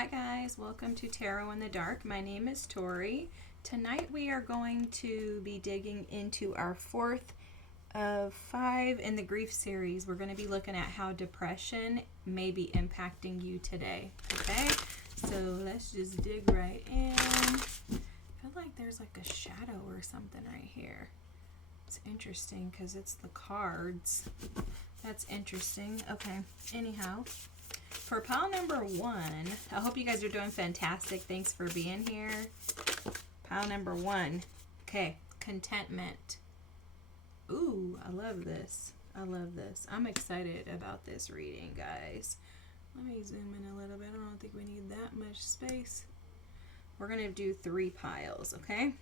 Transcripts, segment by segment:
Hi guys, welcome to Tarot in the Dark. My name is Tori. Tonight we are going to be digging into our fourth of 5 in the grief series. We're going to be looking at how depression may be impacting you today. Okay, so let's just dig right in. I feel like there's like a shadow or something right here. It's interesting because it's the cards. That's interesting. Okay, anyhow. For pile number 1, I hope you guys are doing fantastic. Thanks for being here. Pile number 1. Okay, contentment. Ooh, I love this. I love this. I'm excited about this reading, guys. Let me zoom in a little bit. I don't think we need that much space. We're going to do 3 piles, okay?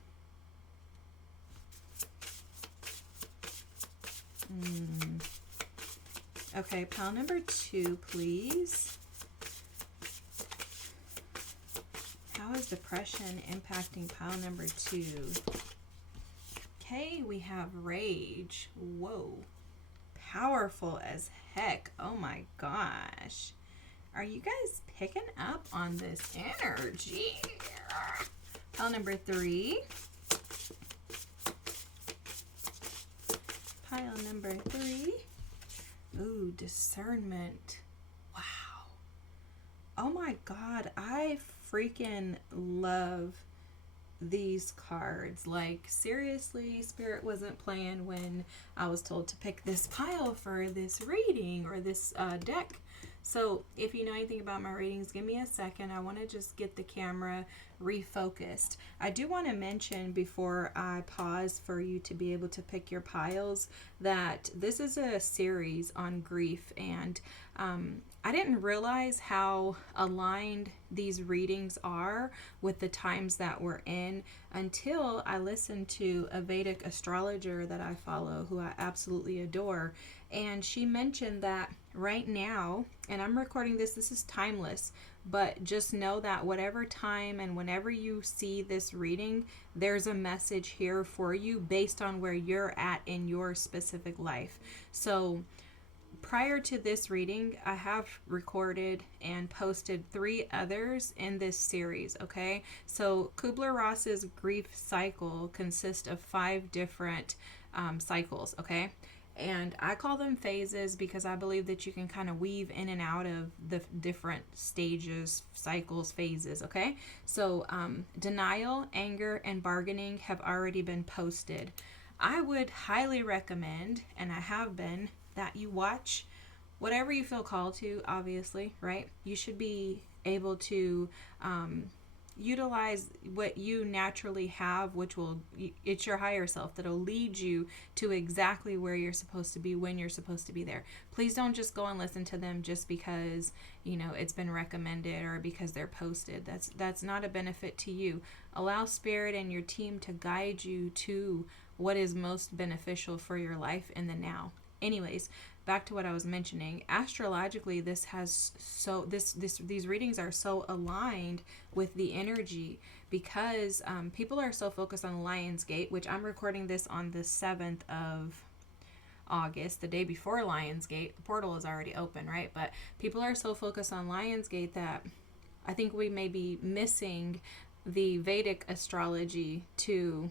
Okay, pile number 2, please. How is depression impacting pile number 2? Okay, we have rage. Whoa. Powerful as heck. Oh my gosh. Are you guys picking up on this energy? Pile number 3. Pile number 3. Ooh, discernment. Wow. Oh my god, I freaking love these cards. Like, seriously, Spirit wasn't playing when I was told to pick this pile for this reading or this deck. So if you know anything about my readings, give me a second. I want to just get the camera refocused. I do want to mention before I pause for you to be able to pick your piles that this is a series on grief, and I didn't realize how aligned these readings are with the times that we're in until I listened to a Vedic astrologer that I follow, who I absolutely adore. And she mentioned that right now, and I'm recording this is timeless, but just know that whatever time and whenever you see this reading, there's a message here for you based on where you're at in your specific life. So prior to this reading, I have recorded and posted 3 others in this series, okay? So Kubler-Ross's grief cycle consists of 5 different cycles, okay? And I call them phases because I believe that you can kind of weave in and out of the different stages, cycles, phases, okay? So denial, anger, and bargaining have already been posted. I would highly recommend, and I have been, that you watch whatever you feel called to, obviously, right? You should be able to utilize what you naturally have, which will, it's your higher self that'll lead you to exactly where you're supposed to be when you're supposed to be there. Please don't just go and listen to them just because, you know, it's been recommended or because they're posted. That's not a benefit to you. Allow Spirit and your team to guide you to what is most beneficial for your life in the now. Anyways, back to what I was mentioning. Astrologically, these readings are so aligned with the energy because people are so focused on Lionsgate, which I'm recording this on the 7th of August, the day before Lionsgate. The portal is already open, right? But people are so focused on Lionsgate that I think we may be missing the Vedic astrology to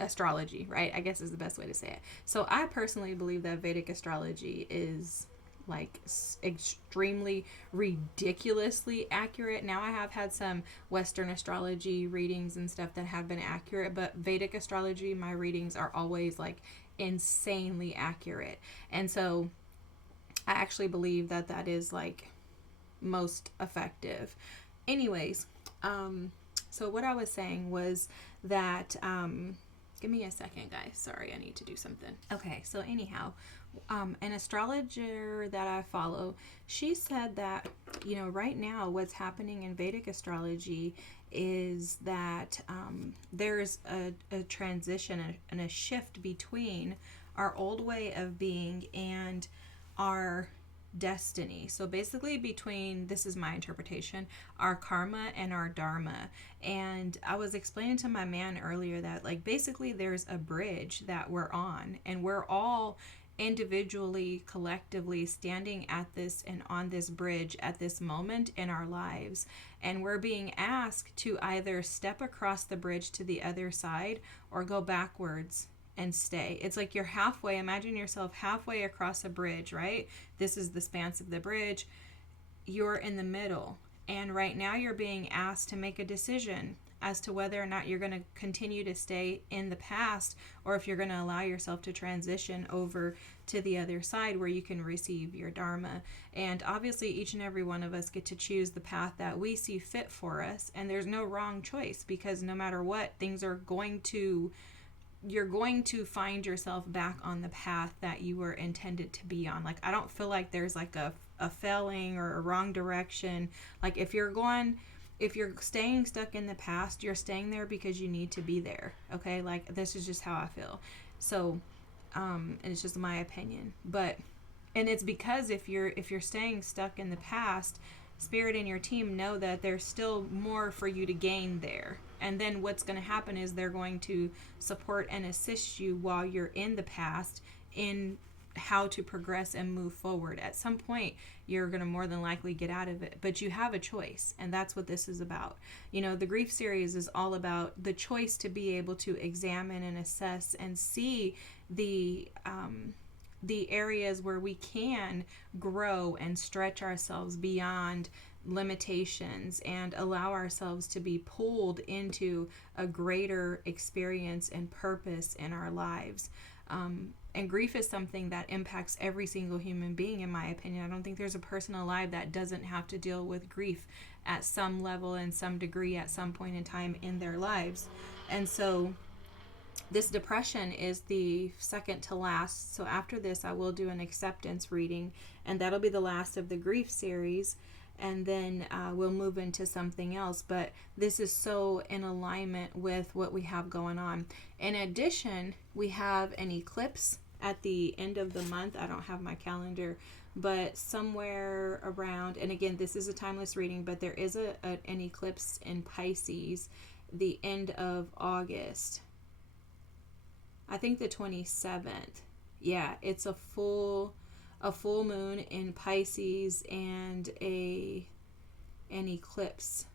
astrology, right? I guess is the best way to say it. So I personally believe that Vedic astrology is like extremely ridiculously accurate. Now I have had some Western astrology readings and stuff that have been accurate, but Vedic astrology, my readings are always like insanely accurate. And so I actually believe that that is like most effective. Anyways, so what I was saying was that, give me a second, guys. Sorry, I need to do something. Okay, so anyhow, an astrologer that I follow, she said that, you know, right now what's happening in Vedic astrology is that there's a transition and a shift between our old way of being and our destiny. So basically between, this is my interpretation, our karma and our dharma. And I was explaining to my man earlier that like basically there's a bridge that we're on, and we're all individually, collectively standing at this and on this bridge at this moment in our lives. And we're being asked to either step across the bridge to the other side or go backwards and stay. It's like you're halfway. Imagine yourself halfway across a bridge, right? This is the span of the bridge. You're in the middle. And right now you're being asked to make a decision as to whether or not you're going to continue to stay in the past or if you're going to allow yourself to transition over to the other side where you can receive your dharma. And obviously each and every one of us get to choose the path that we see fit for us, and there's no wrong choice, because no matter what, you're going to find yourself back on the path that you were intended to be on. Like, I don't feel like there's like a failing or a wrong direction. Like, if you're staying stuck in the past, you're staying there because you need to be there. Okay. Like, this is just how I feel. So, and it's just my opinion, and it's because if you're staying stuck in the past, Spirit and your team know that there's still more for you to gain there. And then what's going to happen is they're going to support and assist you while you're in the past in how to progress and move forward. At some point, you're going to more than likely get out of it, but you have a choice, and that's what this is about. The grief series is all about the choice to be able to examine and assess and see the areas where we can grow and stretch ourselves beyond limitations and allow ourselves to be pulled into a greater experience and purpose in our lives. And grief is something that impacts every single human being, in my opinion. I don't think there's a person alive that doesn't have to deal with grief at some level and some degree at some point in time in their lives. And so this depression is the second to last. So after this, I will do an acceptance reading, and that'll be the last of the grief series. And then we'll move into something else. But this is so in alignment with what we have going on. In addition, we have an eclipse at the end of the month. I don't have my calendar, but somewhere around, and again, this is a timeless reading, but there is an eclipse in Pisces the end of August. I think the 27th. Yeah, it's a full moon in Pisces and an eclipse.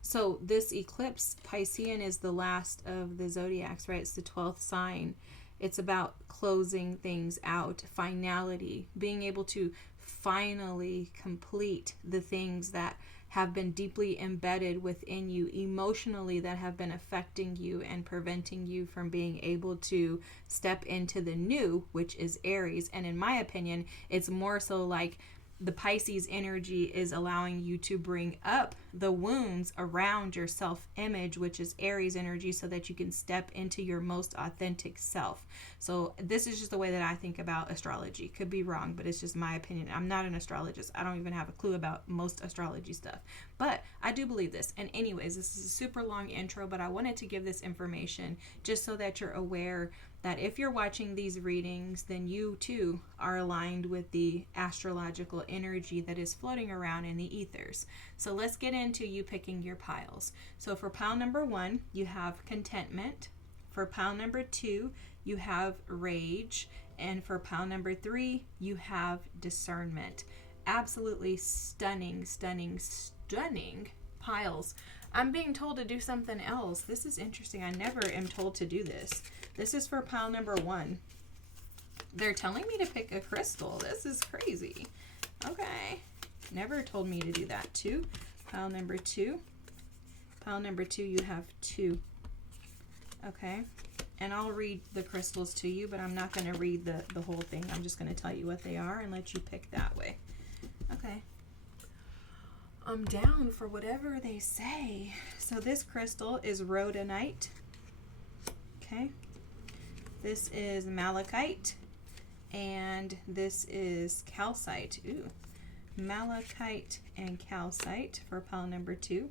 So this eclipse, Piscean, is the last of the zodiacs, right? It's the 12th sign. It's about closing things out, finality, being able to finally complete the things that have been deeply embedded within you emotionally, that have been affecting you and preventing you from being able to step into the new, which is Aries. And in my opinion, it's more so like the Pisces energy is allowing you to bring up the wounds around your self-image, which is Aries energy, so that you can step into your most authentic self. So this is just the way that I think about astrology. Could be wrong, but it's just my opinion. I'm not an astrologist. I don't even have a clue about most astrology stuff, but I do believe this. And anyways, this is a super long intro, but I wanted to give this information just so that you're aware that if you're watching these readings, then you too are aligned with the astrological energy that is floating around in the ethers. So let's get into you picking your piles. So for pile number 1, you have contentment. For pile number 2, you have rage. And for pile number 3, you have discernment. Absolutely stunning, stunning, stunning piles. I'm being told to do something else. This is interesting. I never am told to do this. This is for pile number 1. They're telling me to pick a crystal. This is crazy. Okay. Never told me to do that too. Pile number 2. Pile number 2, you have 2. Okay. And I'll read the crystals to you, but I'm not going to read the whole thing. I'm just going to tell you what they are and let you pick that way. Okay. I'm down for whatever they say. So this crystal is rhodonite. Okay. This is malachite. And this is calcite. Ooh. Malachite and calcite for pile number 2.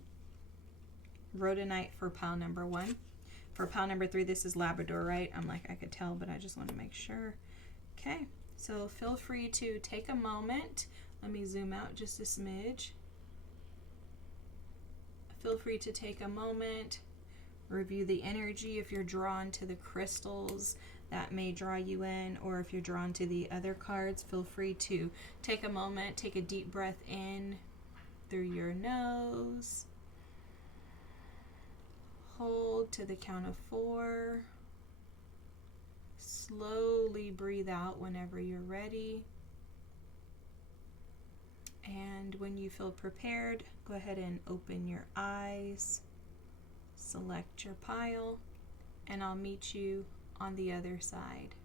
Rhodonite for pile number 1. For pile number 3, this is labradorite. I'm like, I could tell, but I just want to make sure. Okay. So feel free to take a moment. Let me zoom out just a smidge. Feel free to take a moment, review the energy if you're drawn to the crystals that may draw you in, or if you're drawn to the other cards, feel free to take a moment, take a deep breath in through your nose. Hold to the count of 4. Slowly breathe out whenever you're ready. And when you feel prepared, go ahead and open your eyes. Select your pile, and I'll meet you on the other side.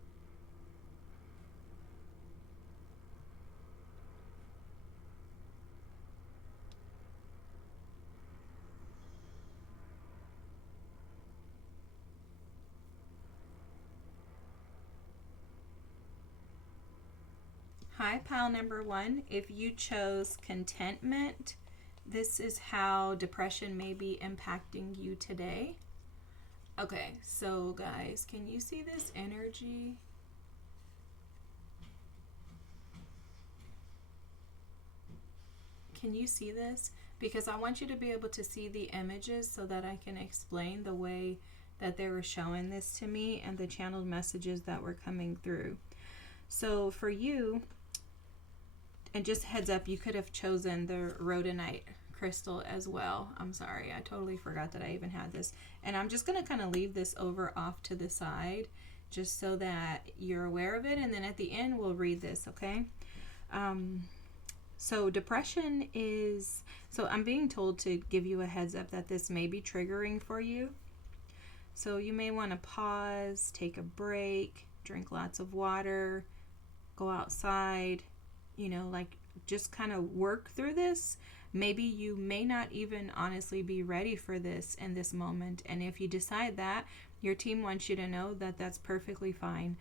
Hi, pile number 1. If you chose contentment, this is how depression may be impacting you today. Okay, so guys, can you see this energy? Can you see this? Because I want you to be able to see the images so that I can explain the way that they were showing this to me and the channeled messages that were coming through. So for you, and just heads up, you could have chosen the rhodonite crystal as well. I'm sorry, I totally forgot that I even had this. And I'm just going to kind of leave this over off to the side just so that you're aware of it. And then at the end, we'll read this, okay? So depression is, so I'm being told to give you a heads up that this may be triggering for you. So you may want to pause, take a break, drink lots of water, go outside, you know, like just kind of work through this. Maybe you may not even honestly be ready for this in this moment. And if you decide that, your team wants you to know that that's perfectly fine.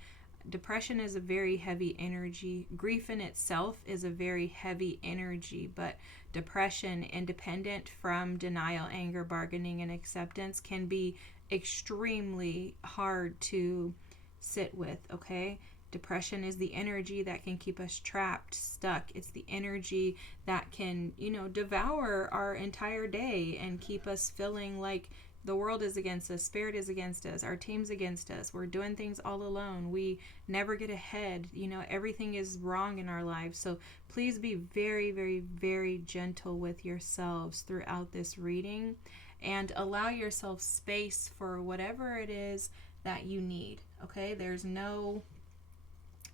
Depression is a very heavy energy. Grief in itself is a very heavy energy, but depression, independent from denial, anger, bargaining, and acceptance, can be extremely hard to sit with, okay? Depression is the energy that can keep us trapped, stuck. It's the energy that can, you know, devour our entire day and keep us feeling like the world is against us, spirit is against us, our team's against us, we're doing things all alone, we never get ahead, you know, everything is wrong in our lives. So please be very, very, very gentle with yourselves throughout this reading and allow yourself space for whatever it is that you need, okay? There's no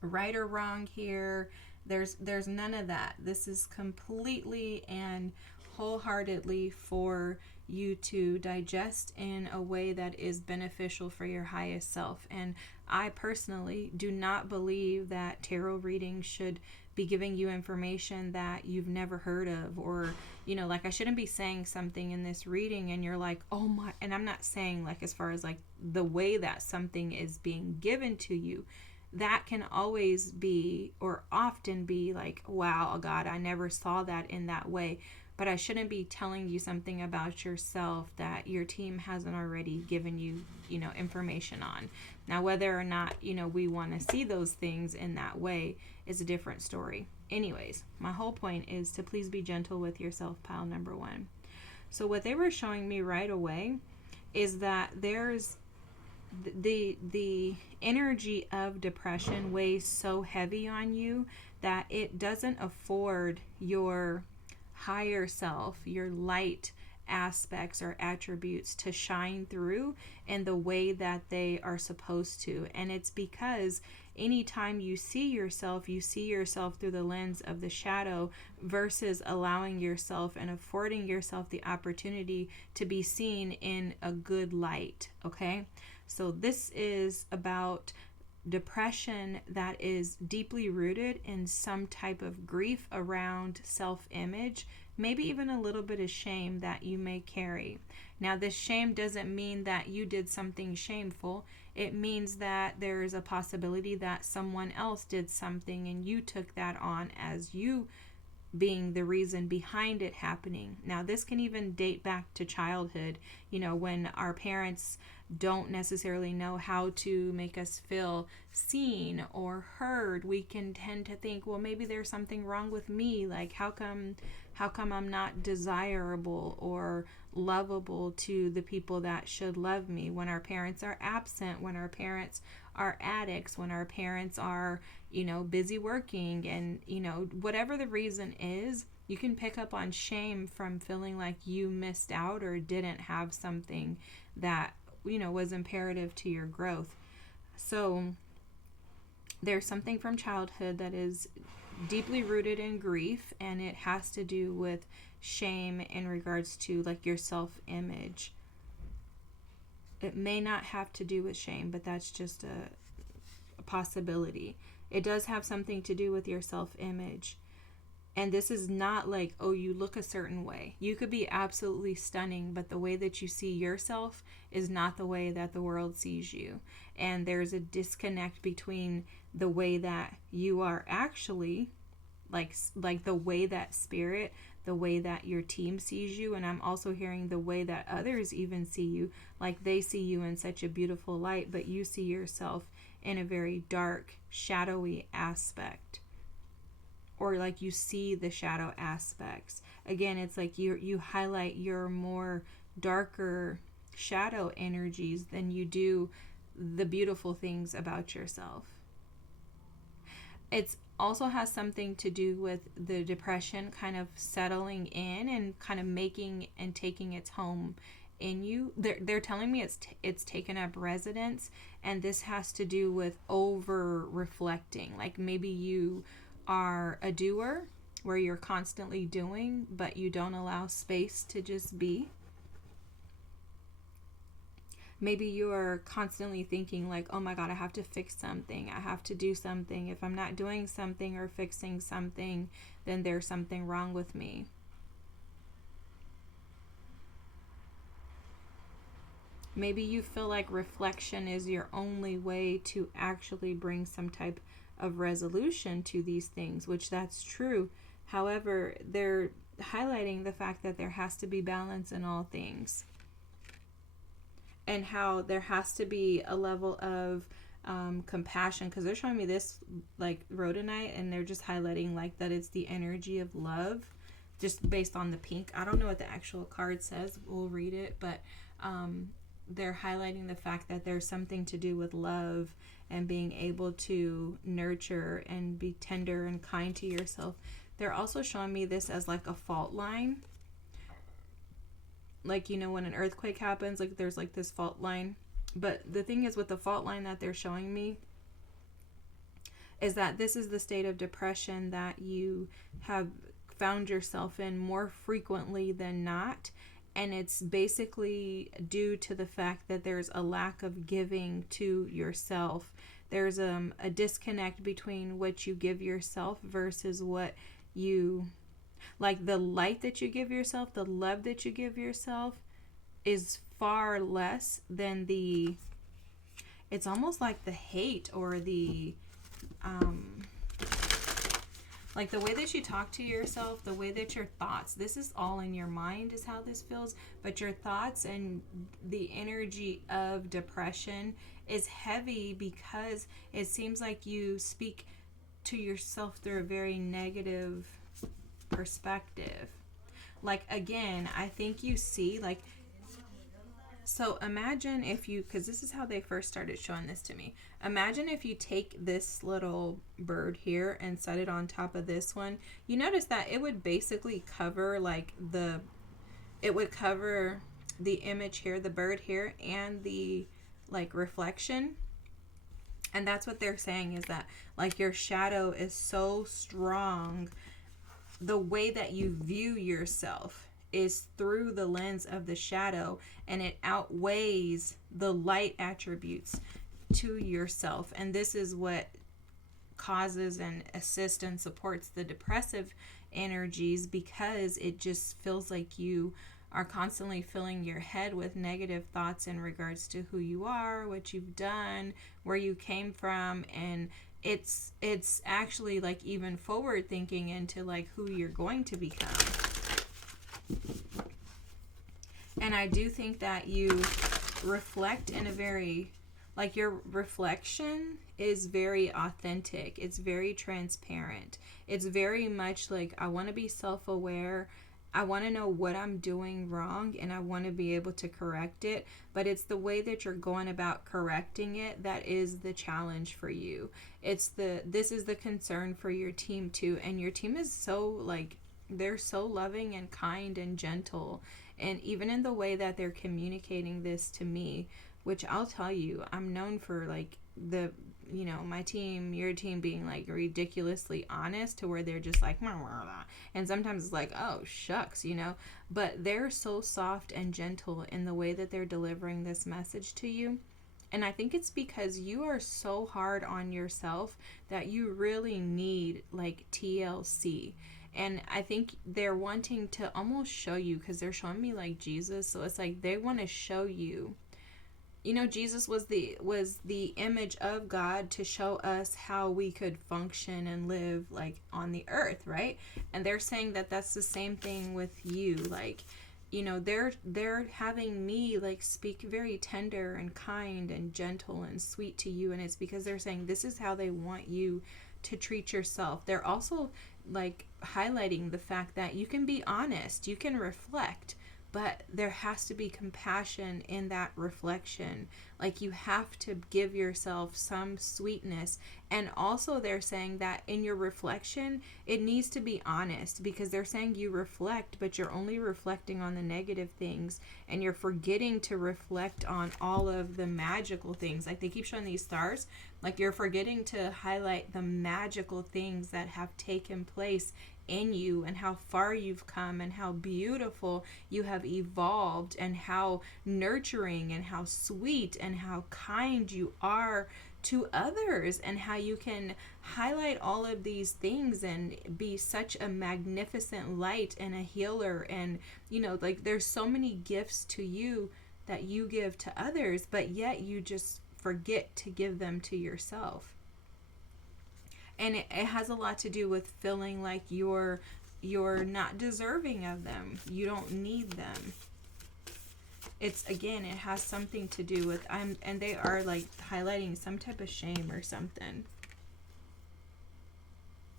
right or wrong here. There's none of that. This is completely and wholeheartedly for you to digest in a way that is beneficial for your highest self. And I personally do not believe that tarot reading should be giving you information that you've never heard of, or, you know, like I shouldn't be saying something in this reading and you're like, oh my, and I'm not saying like as far as like the way that something is being given to you, that can always be or often be like, wow, God, I never saw that in that way. But I shouldn't be telling you something about yourself that your team hasn't already given you, you know, information on. Now, whether or not, you know, we want to see those things in that way is a different story. Anyways, my whole point is to please be gentle with yourself, pile number 1. So what they were showing me right away is that there's the energy of depression weighs so heavy on you that it doesn't afford your higher self, your light aspects or attributes to shine through in the way that they are supposed to. And it's because anytime you see yourself through the lens of the shadow versus allowing yourself and affording yourself the opportunity to be seen in a good light, okay? So this is about depression that is deeply rooted in some type of grief around self-image, maybe even a little bit of shame that you may carry. Now, this shame doesn't mean that you did something shameful. It means that there's a possibility that someone else did something and you took that on as you being the reason behind it happening. Now, this can even date back to childhood, you know, when our parents don't necessarily know how to make us feel seen or heard. We can tend to think, well, maybe there's something wrong with me. Like, how come I'm not desirable or lovable to the people that should love me? When our parents are absent, when our parents are addicts, when our parents are, busy working, and, whatever the reason is, you can pick up on shame from feeling like you missed out or didn't have something that, was imperative to your growth. So there's something from childhood that is deeply rooted in grief, and it has to do with shame in regards to like your self-image. It may not have to do with shame, but that's just a possibility. It does have something to do with your self-image. And this is not like, oh, you look a certain way. You could be absolutely stunning, but the way that you see yourself is not the way that the world sees you. And there's a disconnect between the way that you are actually, like the way that spirit, the way that your team sees you, and I'm also hearing the way that others even see you, like they see you in such a beautiful light, but you see yourself in a very dark, shadowy aspect. Or like you see the shadow aspects. Again, it's like you highlight your more darker shadow energies than you do the beautiful things about yourself. It also has something to do with the depression kind of settling in and kind of making and taking its home in you. They're telling me it's taken up residence, and this has to do with over reflecting. Like maybe you are a doer where you're constantly doing, but you don't allow space to just be. Maybe you are constantly thinking like, oh my God, I have to fix something. I have to do something. If I'm not doing something or fixing something, then there's something wrong with me. Maybe you feel like reflection is your only way to actually bring some type of resolution to these things, which that's true. However, they're highlighting the fact that there has to be balance in all things, and how there has to be a level of compassion, because they're showing me this like rhodonite, and they're just highlighting like that it's the energy of love, just based on the pink. I don't know what the actual card says. We'll read it, but they're highlighting the fact that there's something to do with love and being able to nurture and be tender and kind to yourself. They're also showing me this as like a fault line. Like, when an earthquake happens, like there's like this fault line. But the thing is with the fault line that they're showing me is that this is the state of depression that you have found yourself in more frequently than not. And it's basically due to the fact that there's a lack of giving to yourself. There's a disconnect between what you give yourself versus what you, like the light that you give yourself, the love that you give yourself is far less than it's almost like the hate or the, like the way that you talk to yourself, the way that your thoughts, this is all in your mind is how this feels, but your thoughts and the energy of depression is heavy because it seems like you speak to yourself through a very negative perspective. Like, again, I think you see, like, so imagine if you, because this is how they first started showing this to me. Imagine if you take this little bird here and set it on top of this one. You notice that it would basically cover like it would cover the image here, the bird here, and the like reflection. And that's what they're saying is that like your shadow is so strong. The way that you view yourself is through the lens of the shadow, and it outweighs the light attributes to yourself. And this is what causes and assists and supports the depressive energies, because it just feels like you are constantly filling your head with negative thoughts in regards to who you are, what you've done, where you came from, and it's actually like even forward thinking into like who you're going to become. And I do think that you reflect in a very, like your reflection is very authentic. It's very transparent. It's very much like, I want to be self-aware. I want to know what I'm doing wrong, and I want to be able to correct it. But it's the way that you're going about correcting it that is the challenge for you. This is the concern for your team too. And your team is so like, they're so loving and kind and gentle. And even in the way that they're communicating this to me, which I'll tell you, I'm known for like my team, your team being like ridiculously honest to where they're just like, blah, blah, blah. And sometimes it's like, oh, shucks, but they're so soft and gentle in the way that they're delivering this message to you. And I think it's because you are so hard on yourself that you really need like TLC. And I think they're wanting to almost show you, because they're showing me like Jesus. So it's like they want to show you. Jesus was the image of God to show us how we could function and live like on the earth, right? And they're saying that that's the same thing with you. Like, they're having me like speak very tender and kind and gentle and sweet to you, and it's because they're saying this is how they want you to treat yourself. They're also like highlighting the fact that you can be honest, you can reflect, but there has to be compassion in that reflection. Like you have to give yourself some sweetness. And also they're saying that in your reflection, it needs to be honest, because they're saying you reflect, but you're only reflecting on the negative things, and you're forgetting to reflect on all of the magical things. Like they keep showing these stars, like you're forgetting to highlight the magical things that have taken place in you, and how far you've come, and how beautiful you have evolved, and how nurturing and how sweet and how kind you are to others, and how you can highlight all of these things and be such a magnificent light and a healer. And like there's so many gifts to you that you give to others, but yet you just forget to give them to yourself. And it has a lot to do with feeling like you're not deserving of them. You don't need them. It has something to do with and they are like highlighting some type of shame or something.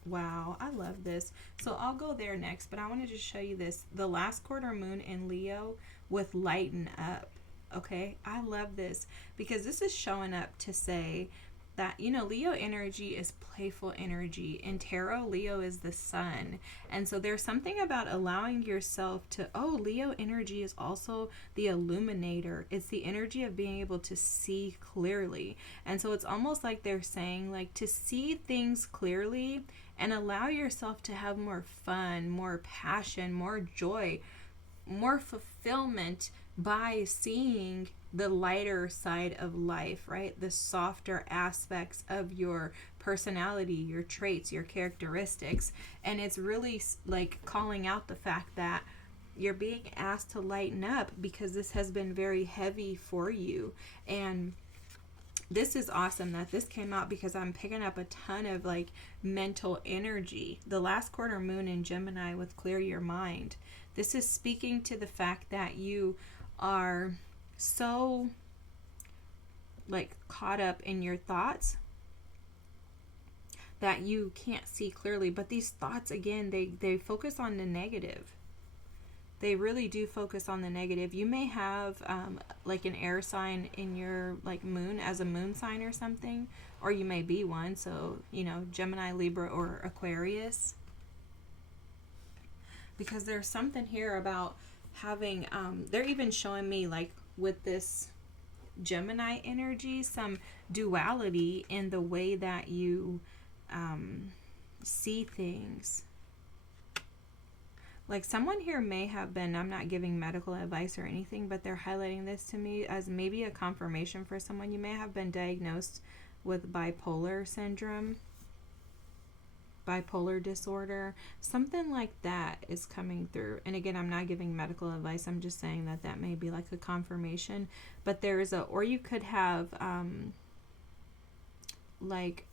Wow, I love this. So I'll go there next, but I wanted to show you this. The last quarter moon in Leo with lighten up. Okay, I love this because this is showing up to say that, Leo energy is playful energy. In tarot, Leo is the sun. And so there's something about allowing yourself to, Leo energy is also the illuminator. It's the energy of being able to see clearly. And so it's almost like they're saying, like, to see things clearly and allow yourself to have more fun, more passion, more joy, more fulfillment by seeing the lighter side of life, right? The softer aspects of your personality, your traits, your characteristics. And it's really like calling out the fact that you're being asked to lighten up because this has been very heavy for you. And this is awesome that this came out because I'm picking up a ton of like mental energy. The last quarter moon in Gemini with clear your mind. This is speaking to the fact that you are so like caught up in your thoughts that you can't see clearly. But these thoughts, again, they focus on the negative. They really do focus on the negative. You may have like an air sign in your like moon as a moon sign or something, or you may be one. So, Gemini, Libra, or Aquarius. Because there's something here about having, they're even showing me like with this Gemini energy, some duality in the way that you see things. Like someone here may have been, I'm not giving medical advice or anything, but they're highlighting this to me as maybe a confirmation for someone. You may have been diagnosed with bipolar syndrome, bipolar disorder, something like that is coming through. And again, I'm not giving medical advice. I'm just saying that may be like a confirmation. But there is or you could have like,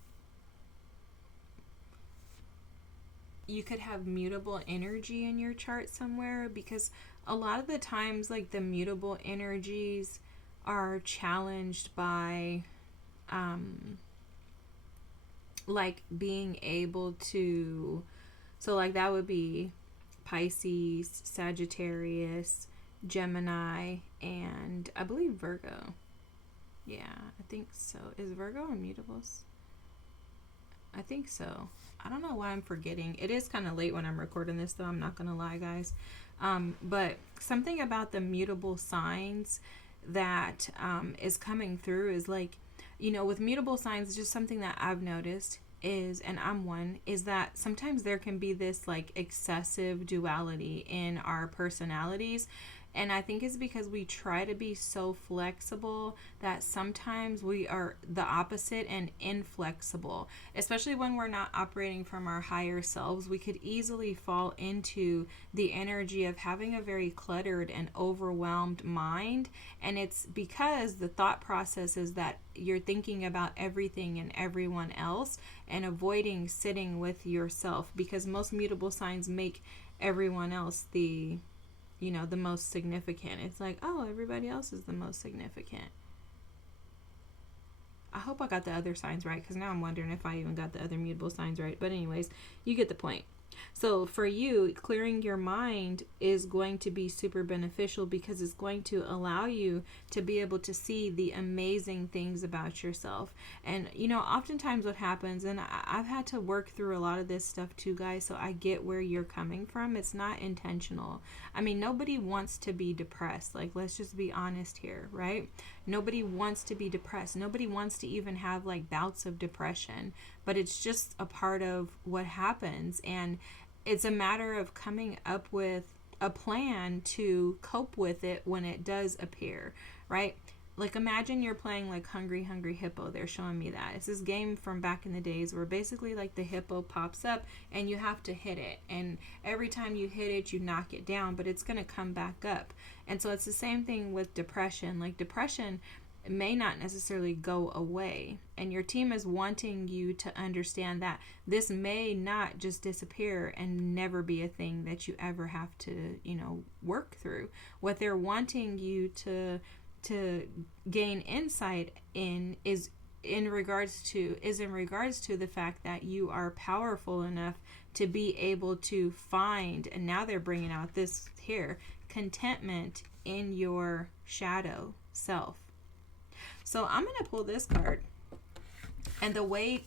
you could have mutable energy in your chart somewhere, because a lot of the times like the mutable energies are challenged by like being able to, so like that would be Pisces, Sagittarius, Gemini, and I believe Virgo. Yeah, I think so. Is Virgo immutables? I think so. I don't know why I'm forgetting. It is kind of late when I'm recording this, though. I'm not going to lie, guys. But something about the mutable signs that is coming through is like, you know, with mutable signs, just something that I've noticed is, and I'm one, is that sometimes there can be this like excessive duality in our personalities. And I think it's because we try to be so flexible that sometimes we are the opposite and inflexible. Especially when we're not operating from our higher selves, we could easily fall into the energy of having a very cluttered and overwhelmed mind. And it's because the thought process is that you're thinking about everything and everyone else and avoiding sitting with yourself, because most mutable signs make everyone else the most significant. It's like, oh, everybody else is the most significant. I hope I got the other signs right, because now I'm wondering if I even got the other mutable signs right. But anyways, you get the point. So for you, clearing your mind is going to be super beneficial, because it's going to allow you to be able to see the amazing things about yourself. And, you know, oftentimes what happens, and I've had to work through a lot of this stuff too, guys, so I get where you're coming from. It's not intentional. I mean, nobody wants to be depressed. Like, let's just be honest here, right? Nobody wants to be depressed. Nobody wants to even have like bouts of depression, but it's just a part of what happens. And it's a matter of coming up with a plan to cope with it when it does appear, right? Like, imagine you're playing like Hungry Hungry Hippo. They're showing me that. It's this game from back in the days where basically like the hippo pops up and you have to hit it. And every time you hit it, you knock it down, but it's going to come back up. And so it's the same thing with depression. Like, depression may not necessarily go away. And your team is wanting you to understand that this may not just disappear and never be a thing that you ever have to, work through. What they're wanting you to gain insight in is in regards to the fact that you are powerful enough to be able to find, and now they're bringing out this here, contentment in your shadow self. So I'm going to pull this card. And the way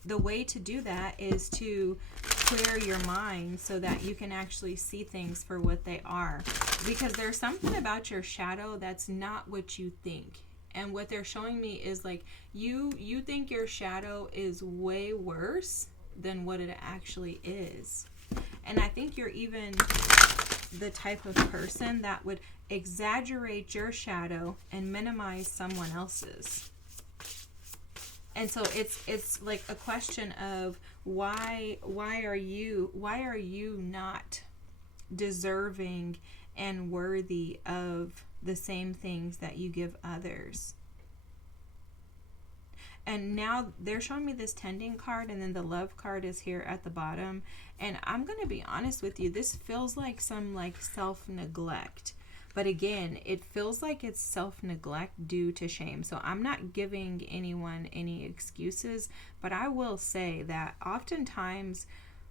to do that is to clear your mind so that you can actually see things for what they are. Because there's something about your shadow that's not what you think. And what they're showing me is like you think your shadow is way worse than what it actually is. And I think you're even the type of person that would exaggerate your shadow and minimize someone else's. And so it's like a question of why are you not deserving and worthy of the same things that you give others? And now they're showing me this tending card, and then the love card is here at the bottom. And I'm going to be honest with you, this feels like some like self-neglect. But again, it feels like it's self-neglect due to shame. So I'm not giving anyone any excuses, but I will say that oftentimes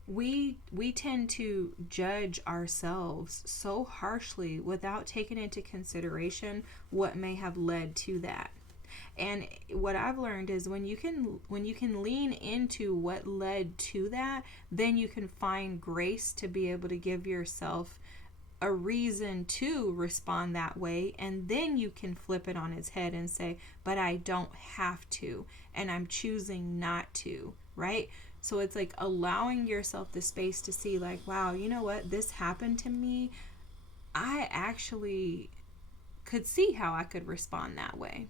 we tend to judge ourselves so harshly without taking into consideration what may have led to that. And what I've learned is when you can lean into what led to that, then you can find grace to be able to give yourself a reason to respond that way, and then you can flip it on its head and say, but I don't have to, and I'm choosing not to, right? So it's like allowing yourself the space to see like, wow, you know what, this happened to me. I actually could see how I could respond that way.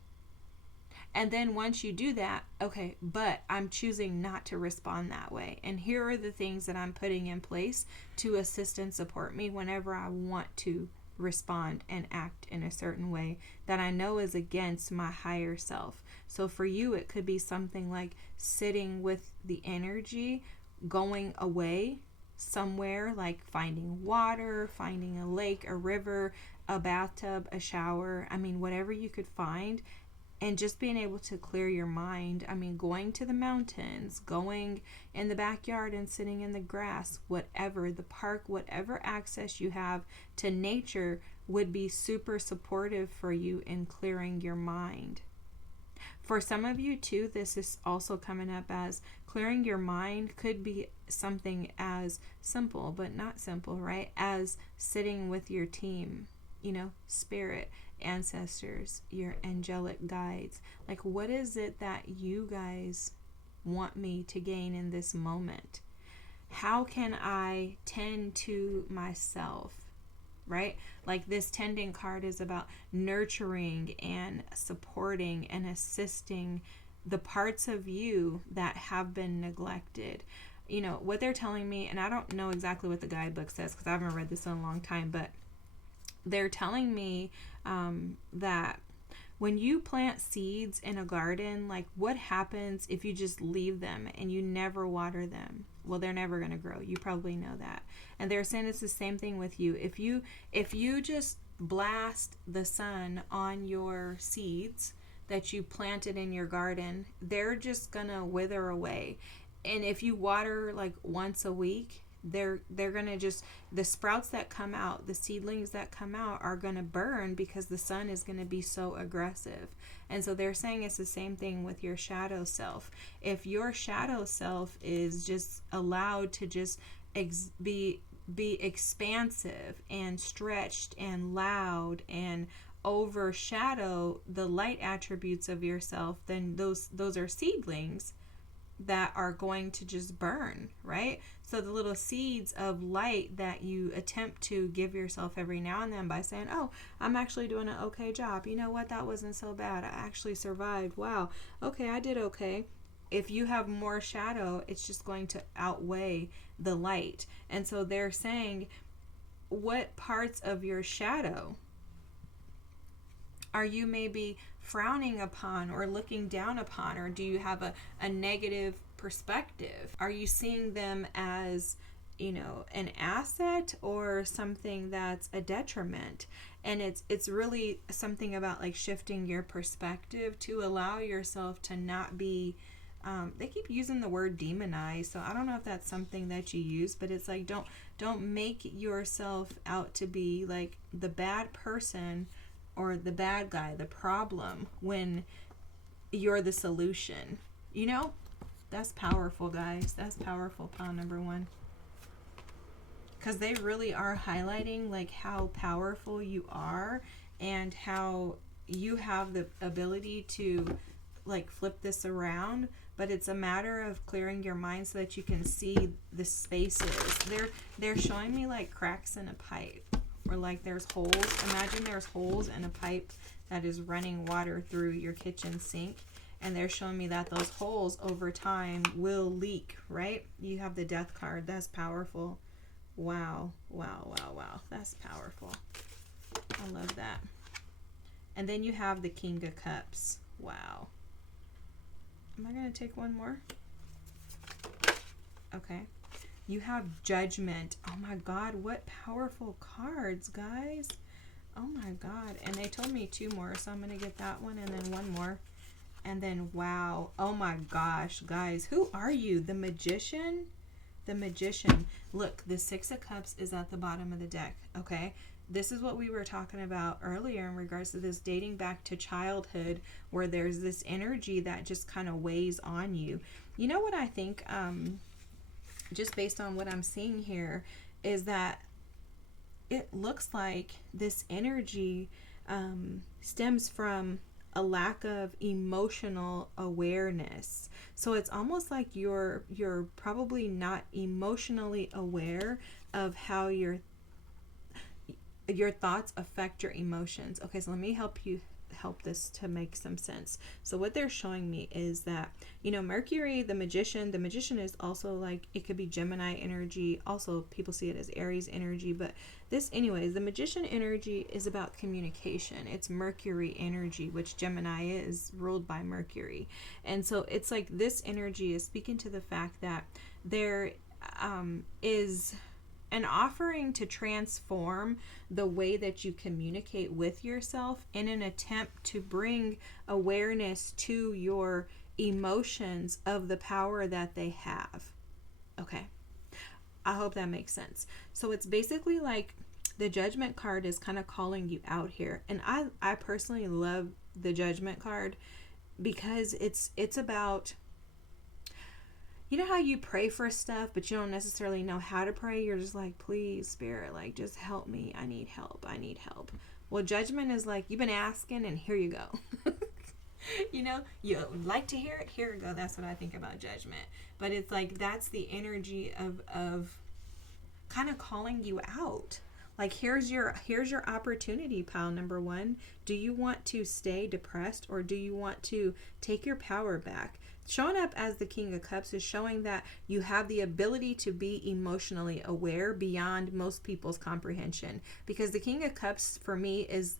And then once you do that, okay, but I'm choosing not to respond that way. And here are the things that I'm putting in place to assist and support me whenever I want to respond and act in a certain way that I know is against my higher self. So for you, it could be something like sitting with the energy, going away somewhere, like finding water, finding a lake, a river, a bathtub, a shower. I mean, whatever you could find, and just being able to clear your mind. I mean, going to the mountains, going in the backyard and sitting in the grass, whatever, the park, whatever access you have to nature would be super supportive for you in clearing your mind. For some of you too, this is also coming up as clearing your mind could be something as simple, but not simple, right? As sitting with your team, spirit, ancestors, your angelic guides. Like, what is it that you guys want me to gain in this moment? How can I tend to myself? Right? Like, this tending card is about nurturing and supporting and assisting the parts of you that have been neglected. What they're telling me, and I don't know exactly what the guidebook says because I haven't read this in a long time, but they're telling me that when you plant seeds in a garden, like, what happens if you just leave them and you never water them? Well, they're never going to grow. You probably know that. And they're saying it's the same thing with you. If you just blast the sun on your seeds that you planted in your garden, they're just going to wither away. And if you water like once a week, they're gonna just, the sprouts that come out, the seedlings that come out are gonna burn because the sun is gonna be so aggressive. And so they're saying it's the same thing with your shadow self. If your shadow self is just allowed to just be expansive and stretched and loud and overshadow the light attributes of yourself, then those are seedlings that are going to just burn, right? So the little seeds of light that you attempt to give yourself every now and then by saying, oh, I'm actually doing an okay job. You know what? That wasn't so bad. I actually survived. Wow. Okay, I did okay. If you have more shadow, it's just going to outweigh the light. And so they're saying, what parts of your shadow are you maybe frowning upon or looking down upon, or do you have a negative perspective? Are you seeing them as, an asset or something that's a detriment? And it's really something about like shifting your perspective to allow yourself to not be, they keep using the word demonized, so I don't know if that's something that you use, but it's like, don't make yourself out to be like the bad person or the bad guy, the problem, when you're the solution. That's powerful, guys. That's powerful, pile number one. Because they really are highlighting like how powerful you are and how you have the ability to like flip this around, but it's a matter of clearing your mind so that you can see the spaces. They're showing me like cracks in a pipe, or like there's holes. Imagine there's holes in a pipe that is running water through your kitchen sink, and they're showing me that those holes over time will leak, right? You have the death card. That's powerful. Wow. That's powerful. I love that. And then you have the King of Cups. Wow. Am I going to take one more? Okay. You have Judgment. Oh my God, what powerful cards, guys. Oh my God. And they told me 2 more, so I'm going to get that one and then 1 more. And then, wow. Oh my gosh, guys. Who are you? The Magician? The Magician. Look, the 6 of Cups is at the bottom of the deck, okay? This is what we were talking about earlier in regards to this dating back to childhood, where there's this energy that just kind of weighs on you. You know what I think, just based on what I'm seeing here, is that it looks like this energy stems from a lack of emotional awareness. So it's almost like you're probably not emotionally aware of how your thoughts affect your emotions. Okay, so let me help this to make some sense. So what they're showing me is that, Mercury, the magician is also like, it could be Gemini energy. Also, people see it as Aries energy, but anyways, the Magician energy is about communication. It's Mercury energy, which Gemini is ruled by Mercury. And so it's like this energy is speaking to the fact that there is an offering to transform the way that you communicate with yourself in an attempt to bring awareness to your emotions of the power that they have. Okay. I hope that makes sense. So it's basically like the Judgment card is kind of calling you out here. And I personally love the Judgment card because it's about, you know how you pray for stuff, but you don't necessarily know how to pray? You're just like, please, Spirit, like, just help me. I need help. I need help. Well, Judgment is like, you've been asking and here you go. You know, you like to hear it? Here we go. That's what I think about Judgment. But it's like, that's the energy of kind of calling you out. Like, here's your opportunity, pile number one. Do you want to stay depressed, or do you want to take your power back? Showing up as the King of Cups is showing that you have the ability to be emotionally aware beyond most people's comprehension. Because the King of Cups for me is,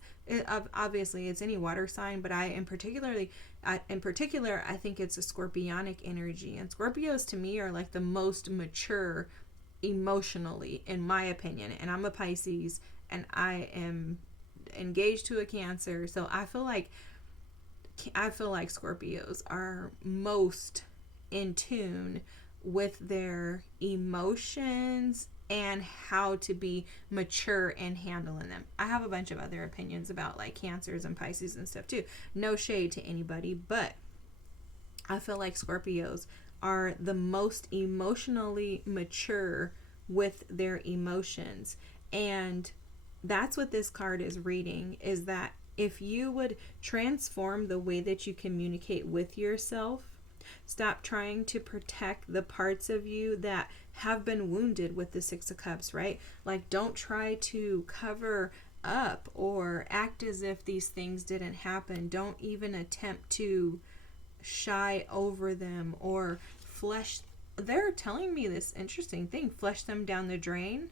obviously it's any water sign, but in particular, I think it's a scorpionic energy. And Scorpios to me are like the most mature emotionally, in my opinion. And I'm a Pisces, and I am engaged to a Cancer, so I feel like Scorpios are most in tune with their emotions and how to be mature in handling them. I have a bunch of other opinions about like Cancers and Pisces and stuff too. No shade to anybody, but I feel like Scorpios are the most emotionally mature with their emotions. And that's what this card is reading, is that if you would transform the way that you communicate with yourself, stop trying to protect the parts of you that have been wounded with the Six of Cups, right? Like, don't try to cover up or act as if these things didn't happen. Don't even attempt to shy over them or flush. They're telling me this interesting thing, flush them down the drain.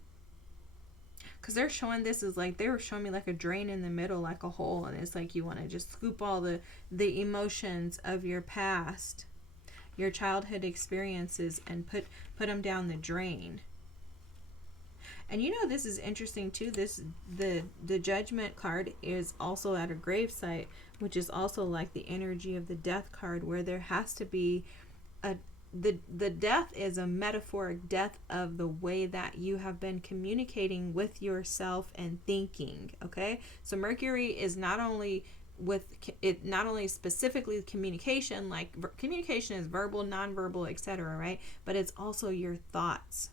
Because they're showing this as like, they were showing me like a drain in the middle, like a hole. And it's like you want to just scoop all the emotions of your past, your childhood experiences, and put them down the drain. And you know, this is interesting too. The Judgment card is also at a gravesite, which is also like the energy of the Death card, where there has to be the death is a metaphoric death of the way that you have been communicating with yourself and thinking. Okay, so Mercury is not only specifically communication, like communication is verbal, nonverbal, etc., right? But it's also your thoughts.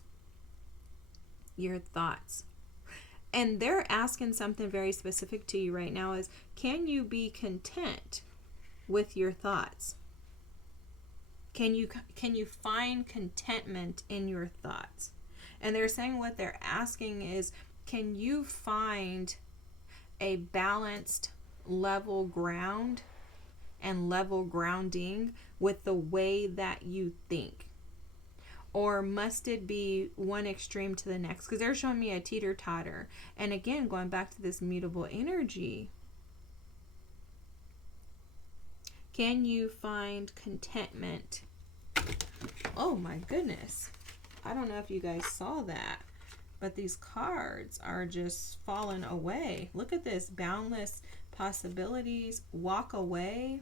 And they're asking something very specific to you right now, is, can you be content with your thoughts? Can you find contentment in your thoughts? And they're saying, what they're asking is, can you find a balanced level ground and level grounding with the way that you think? Or must it be one extreme to the next? Because they're showing me a teeter-totter. And again, going back to this mutable energy, can you find contentment? Oh my goodness. I don't know if you guys saw that, but these cards are just falling away. Look at this. Boundless possibilities. Walk away.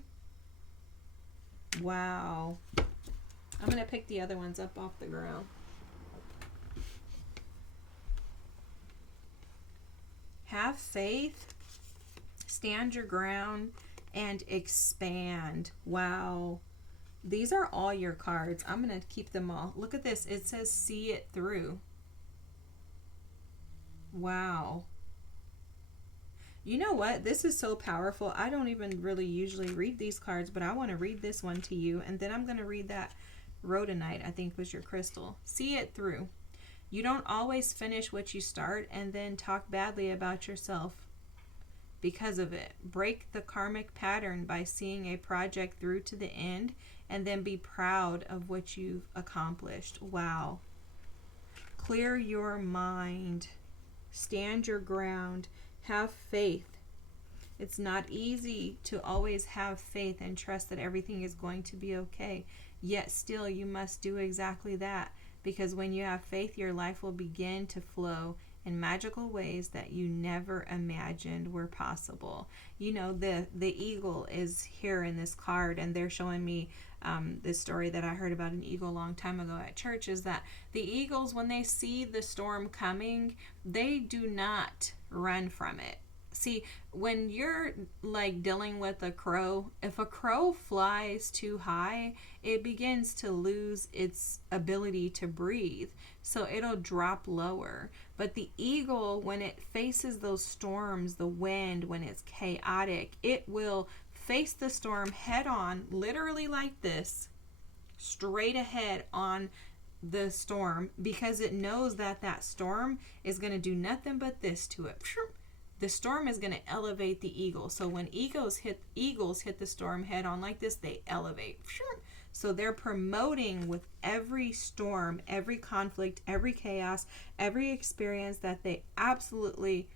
Wow. I'm going to pick the other ones up off the ground. Have faith. Stand your ground. And expand. Wow. These are all your cards. I'm going to keep them all. Look at this. It says see it through. Wow. You know what? This is so powerful. I don't even really usually read these cards, but I want to read this one to you. And then I'm going to read that rhodonite, I think was your crystal. See it through. You don't always finish what you start and then talk badly about yourself because of it. Break the karmic pattern by seeing a project through to the end and then be proud of what you've accomplished. Wow. Clear your mind. Stand your ground. Have faith. It's not easy to always have faith and trust that everything is going to be okay. Yet still you must do exactly that. because when you have faith, your life will begin to flow in magical ways that you never imagined were possible. You know, the eagle is here in this card, and they're showing me this story that I heard about an eagle a long time ago at church, is that the eagles, when they see the storm coming, they do not run from it. See, when you're like dealing with a crow, if a crow flies too high, it begins to lose its ability to breathe. So it'll drop lower. But the eagle, when it faces those storms, the wind, when it's chaotic, it will face the storm head on, literally like this, straight ahead on the storm, because it knows that that storm is going to do nothing but this to it. The storm is going to elevate the eagle. So when eagles hit the storm head on like this, they elevate. So they're promoting with every storm, every conflict, every chaos, every experience that they absolutely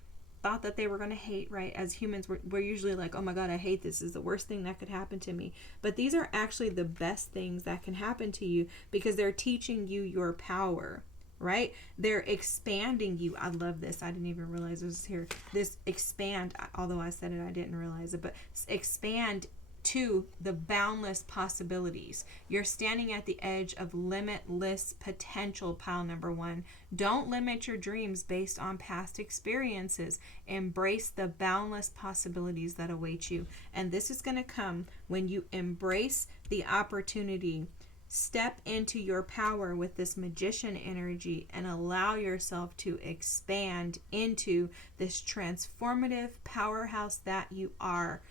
thought that they were going to hate, right? As humans, we're usually like, oh my God, I hate this. This is the worst thing that could happen to me. But these are actually the best things that can happen to you, because they're teaching you your power. Right? They're expanding you. I love this. I didn't even realize it was here. This expand, although I said it, I didn't realize it, but expand to the boundless possibilities. You're standing at the edge of limitless potential, pile number one. Don't limit your dreams based on past experiences. Embrace the boundless possibilities that await you. And this is going to come when you embrace the opportunity. Step into your power with this magician energy and allow yourself to expand into this transformative powerhouse that you are,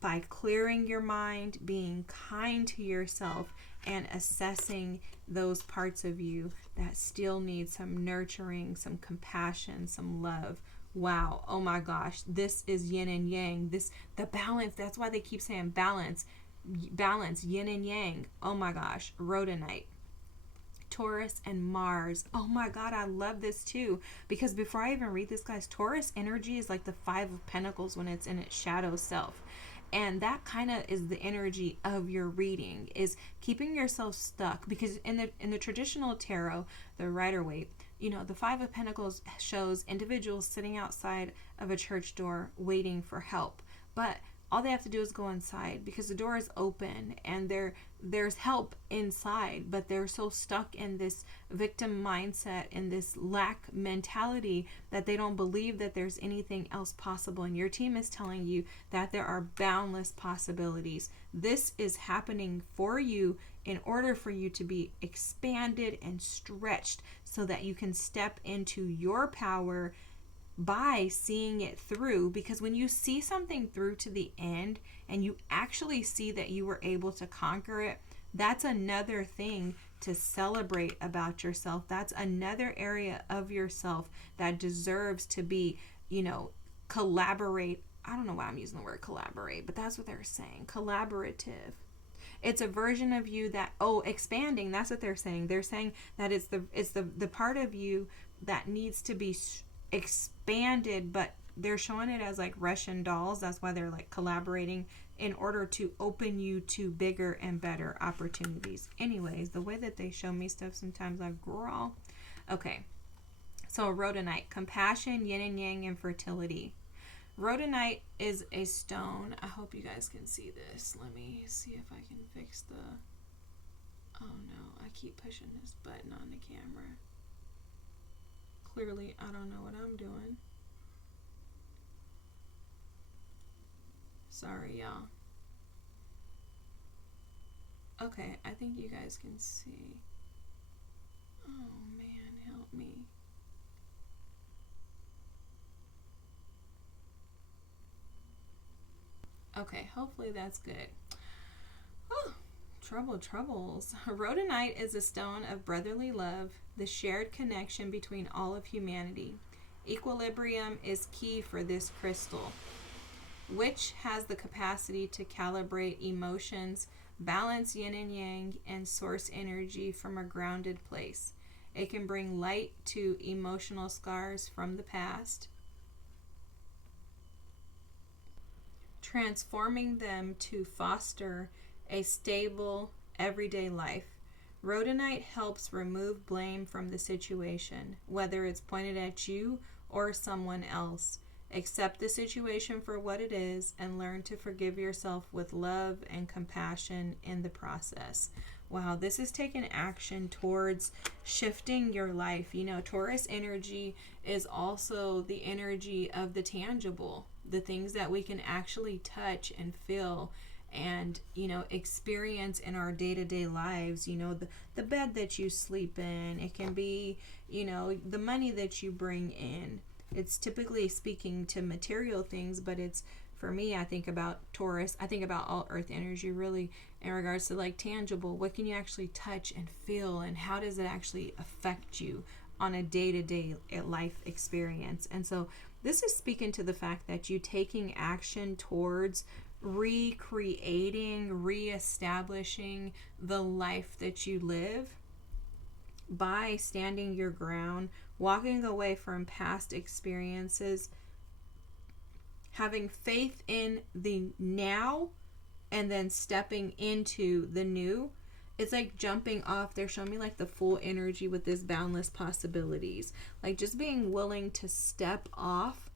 by clearing your mind, being kind to yourself, and assessing those parts of you that still need some nurturing, some compassion, some love. Wow. Oh my gosh. This is yin and yang. The balance. That's why they keep saying balance, yin and yang. Oh my gosh. Rhodonite, Taurus, and Mars. Oh my God, I love this too, because before I even read this, guys, Taurus energy is like the Five of Pentacles when it's in its shadow self. And that kind of is the energy of your reading, is keeping yourself stuck, because in the traditional tarot, the Rider-Waite, you know, the Five of Pentacles shows individuals sitting outside of a church door waiting for help. But all they have to do is go inside, because the door is open and there's help inside, but they're so stuck in this victim mindset and this lack mentality that they don't believe that there's anything else possible. And your team is telling you that there are boundless possibilities. This is happening for you in order for you to be expanded and stretched so that you can step into your power by seeing it through. Because when you see something through to the end and you actually see that you were able to conquer it, that's another thing to celebrate about yourself. That's another area of yourself that deserves to be, you know, collaborate. I don't know why I'm using the word collaborate, but that's what they're saying. Collaborative. It's a version of you that, expanding. That's what they're saying. They're saying that it's the part of you that needs to be expanded, but they're showing it as like Russian dolls. That's why they're like collaborating in order to open you to bigger and better opportunities. Anyways, the way that they show me stuff, sometimes I growl. Okay, so Rhodonite, compassion, yin and yang, and fertility. Rhodonite is a stone. I hope you guys can see this. Let me see if I can fix the... Oh no, I keep pushing this button on the camera. Clearly, I don't know what I'm doing. Sorry, y'all. Okay, I think you guys can see. Oh man, help me. Okay, hopefully that's good. Oh, troubles. Rhodonite is a stone of brotherly love, the shared connection between all of humanity. Equilibrium is key for this crystal, which has the capacity to calibrate emotions, balance yin and yang, and source energy from a grounded place. It can bring light to emotional scars from the past, transforming them to foster a stable, everyday life. Rhodonite helps remove blame from the situation, whether it's pointed at you or someone else. Accept the situation for what it is and learn to forgive yourself with love and compassion in the process. Wow, this is taking action towards shifting your life. You know, Taurus energy is also the energy of the tangible, the things that we can actually touch and feel and, you know, experience in our day-to-day lives. You know, the bed that you sleep in. It can be, you know, the money that you bring in. It's typically speaking to material things, but it's, for me, I think about Taurus, I think about all earth energy really in regards to like tangible. What can you actually touch and feel, and how does it actually affect you on a day-to-day life experience? And so this is speaking to the fact that you taking action towards recreating, reestablishing the life that you live by standing your ground, walking away from past experiences, having faith in the now, and then stepping into the new. It's like jumping off. They're showing me like the full energy with this boundless possibilities. Like just being willing to step off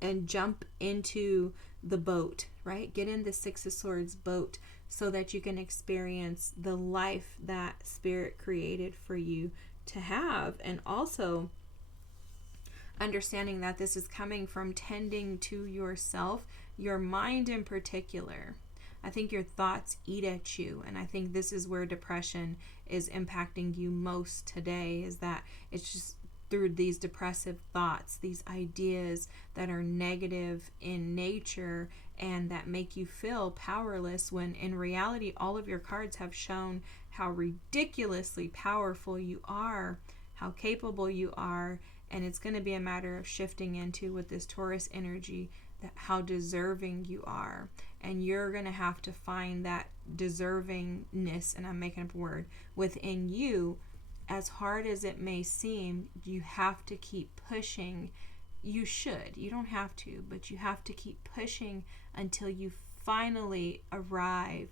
and jump into the boat, right? Get in the Six of Swords boat so that you can experience the life that Spirit created for you to have. And also understanding that this is coming from tending to yourself, your mind in particular. I think your thoughts eat at you, and I think this is where depression is impacting you most today, is that it's just through these depressive thoughts, these ideas that are negative in nature and that make you feel powerless, when in reality all of your cards have shown how ridiculously powerful you are, how capable you are. And it's going to be a matter of shifting into, with this Taurus energy, that how deserving you are. And you're going to have to find that deservingness, and I'm making up a word, within you. As hard as it may seem, you have to keep pushing. You should. You don't have to, but you have to keep pushing until you finally arrive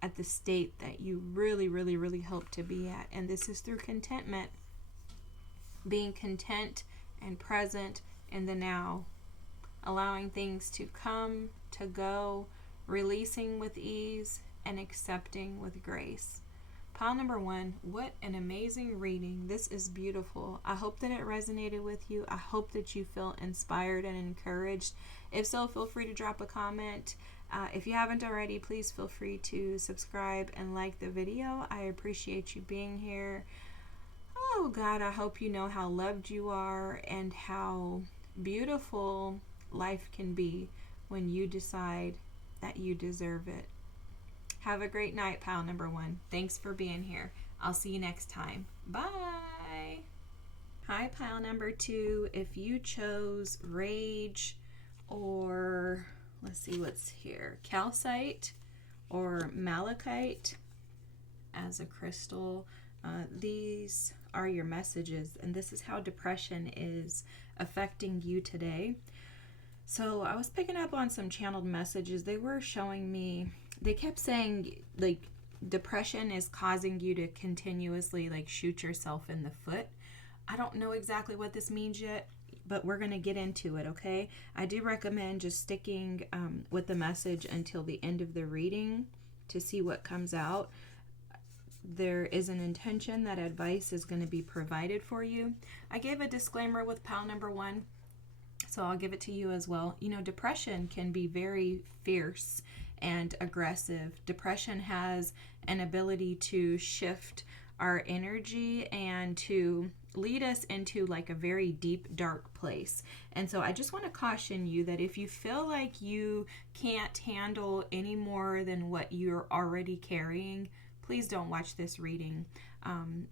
at the state that you really, really, really hope to be at. And this is through contentment. Being content and present in the now. Allowing things to come, to go, releasing with ease, and accepting with grace. Pile number 1, what an amazing reading. This is beautiful. I hope that it resonated with you. I hope that you feel inspired and encouraged. If so, feel free to drop a comment. If you haven't already, please feel free to subscribe and like the video. I appreciate you being here. Oh God, I hope you know how loved you are and how beautiful life can be when you decide that you deserve it. Have a great night, pile number 1. Thanks for being here. I'll see you next time. Bye. Hi, pile number 2. If you chose rage, or let's see what's here, calcite or malachite as a crystal, these are your messages, and this is how depression is affecting you today. So I was picking up on some channeled messages. They were showing me, they kept saying like depression is causing you to continuously like shoot yourself in the foot. I don't know exactly what this means yet, but we're going to get into it, okay? I do recommend just sticking with the message until the end of the reading to see what comes out. There is an intention that advice is going to be provided for you. I gave a disclaimer with pile number 1, so I'll give it to you as well. You know, depression can be very fierce and aggressive. Depression has an ability to shift our energy and to lead us into like a very deep, dark place. And so I just want to caution you that if you feel like you can't handle any more than what you're already carrying, please don't watch this reading.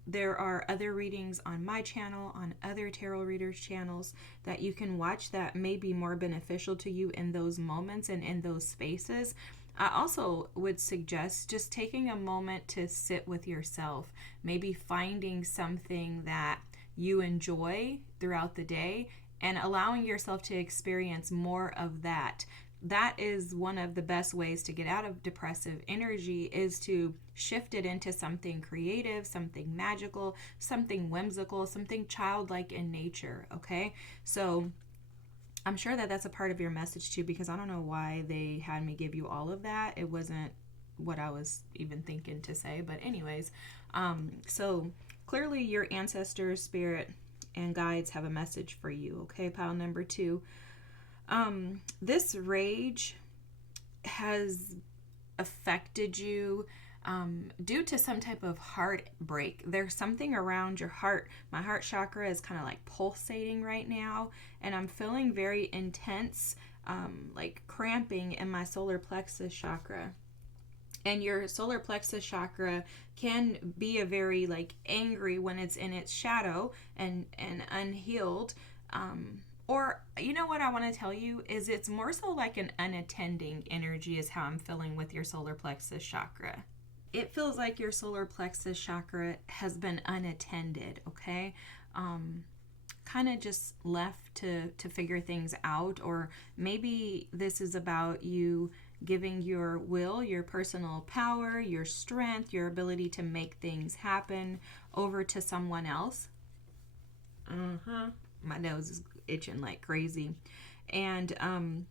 There are other readings on my channel, on other tarot readers' channels that you can watch that may be more beneficial to you in those moments and in those spaces. I also would suggest just taking a moment to sit with yourself, maybe finding something that you enjoy throughout the day and allowing yourself to experience more of that. that is one of the best ways to get out of depressive energy, is to shift it into something creative, something magical, something whimsical, something childlike in nature. Okay, so I'm sure that that's a part of your message too, because I don't know why they had me give you all of that. It wasn't what I was even thinking to say, but anyways, so clearly your ancestors, spirit, and guides have a message for you. Okay, pile number 2. This rage has affected you due to some type of heartbreak. There's something around your heart. My heart chakra is kind of like pulsating right now, and I'm feeling very intense, like cramping in my solar plexus chakra. And your solar plexus chakra can be a very like angry when it's in its shadow and unhealed. Or, you know what I want to tell you is it's more so like an unattending energy is how I'm feeling with your solar plexus chakra. It feels like your solar plexus chakra has been unattended, okay? Kind of just left to figure things out, or maybe this is about you giving your will, your personal power, your strength, your ability to make things happen over to someone else. My nose is itching like crazy. And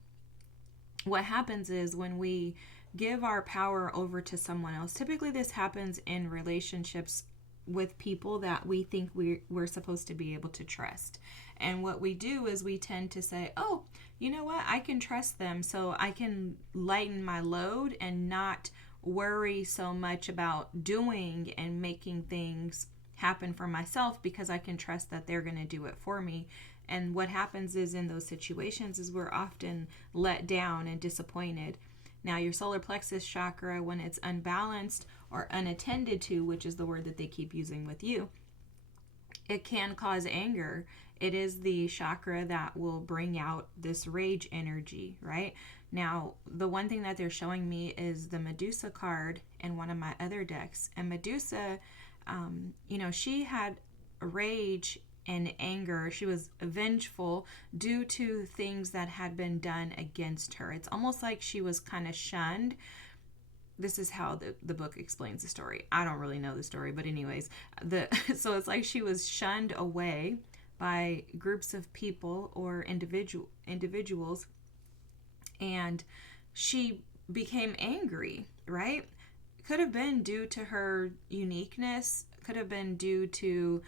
what happens is when we give our power over to someone else, typically this happens in relationships with people that we think we're supposed to be able to trust. And what we do is we tend to say, oh, you know what, I can trust them, so I can lighten my load and not worry so much about doing and making things happen for myself, because I can trust that they're going to do it for me. And what happens is in those situations is we're often let down and disappointed. Now, your solar plexus chakra, when it's unbalanced or unattended to, which is the word that they keep using with you, it can cause anger. It is the chakra that will bring out this rage energy, right? Now, the one thing that they're showing me is the Medusa card in one of my other decks. And Medusa, she had rage and anger. She was vengeful due to things that had been done against her. It's almost like she was kind of shunned. This is how the book explains the story. I don't really know the story, but anyways, so it's like she was shunned away by groups of people or individuals, and she became angry, right? Could have been due to her uniqueness, could have been due to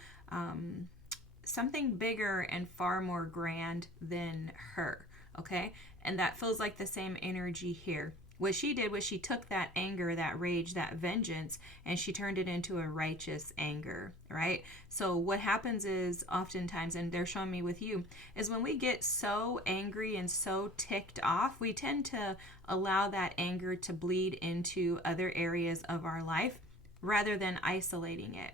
something bigger and far more grand than her, okay? And that feels like the same energy here. What she did was she took that anger, that rage, that vengeance, and she turned it into a righteous anger, right? So what happens is oftentimes, and they're showing me with you, is when we get so angry and so ticked off, we tend to allow that anger to bleed into other areas of our life rather than isolating it.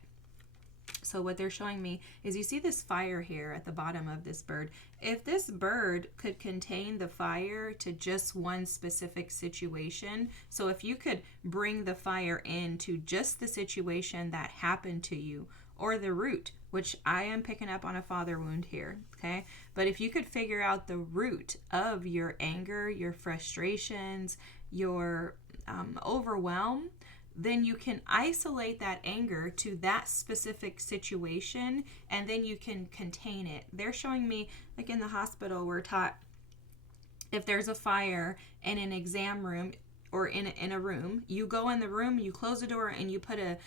So what they're showing me is, you see this fire here at the bottom of this bird. If this bird could contain the fire to just one specific situation, so if you could bring the fire into just the situation that happened to you, or the root, which I am picking up on a father wound here, okay? But if you could figure out the root of your anger, your frustrations, your overwhelm, then you can isolate that anger to that specific situation, and then you can contain it. They're showing me, like in the hospital, we're taught if there's a fire in an exam room or in a room, you go in the room, you close the door, and you put a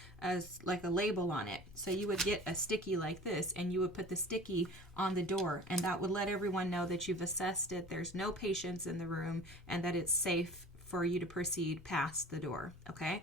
label on it. So you would get a sticky like this, and you would put the sticky on the door, and that would let everyone know that you've assessed it, there's no patients in the room, and that it's safe for you to proceed past the door, okay?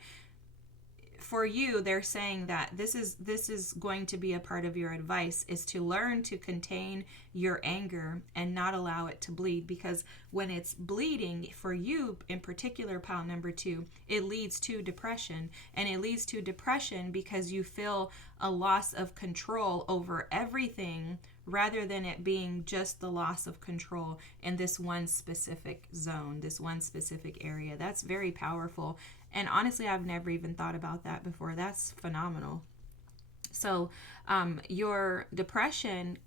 For you, they're saying that this is going to be a part of your advice, is to learn to contain your anger and not allow it to bleed, because when it's bleeding, for you in particular, pile number 2, it leads to depression. And it leads to depression because you feel a loss of control over everything, rather than it being just the loss of control in this one specific zone, this one specific area. That's very powerful. And honestly, I've never even thought about that before. That's phenomenal. So your depression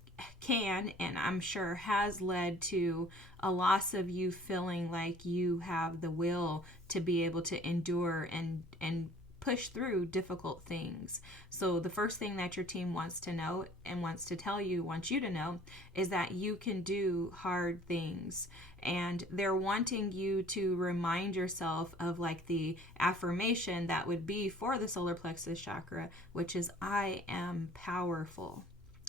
can, and I'm sure has led to a loss of you feeling like you have the will to be able to endure and push through difficult things. So the first thing that your team wants to know and wants you to know, is that you can do hard things. And they're wanting you to remind yourself of like the affirmation that would be for the solar plexus chakra, which is, I am powerful.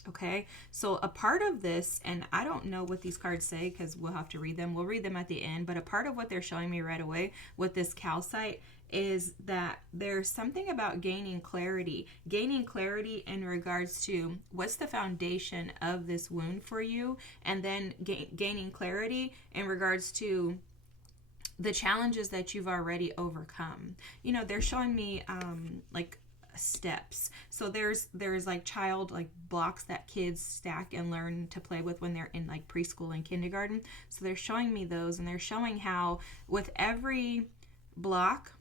Okay, so a part of this, and I don't know what these cards say because we'll have to read them. We'll read them at the end, but a part of what they're showing me right away with this calcite is that there's something about gaining clarity in regards to what's the foundation of this wound for you, and then gaining clarity in regards to the challenges that you've already overcome. You know, they're showing me like steps. So there's like child like blocks that kids stack and learn to play with when they're in like preschool and kindergarten. So they're showing me those, and they're showing how with every block,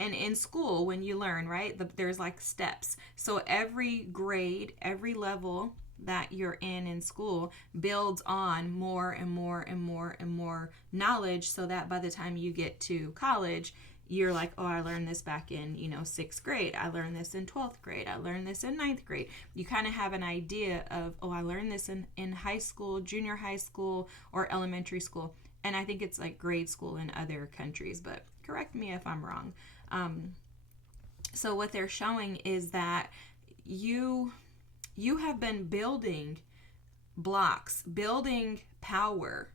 and in school when you learn, right, there's like steps. So every grade, every level that you're in school builds on more and more and more and more knowledge, so that by the time you get to college, you're like, oh, I learned this back in, 6th grade. I learned this in 12th grade. I learned this in 9th grade. You kind of have an idea of, oh, I learned this in high school, junior high school, or elementary school. And I think it's like grade school in other countries, but correct me if I'm wrong. So what they're showing is that you have been building blocks, building power,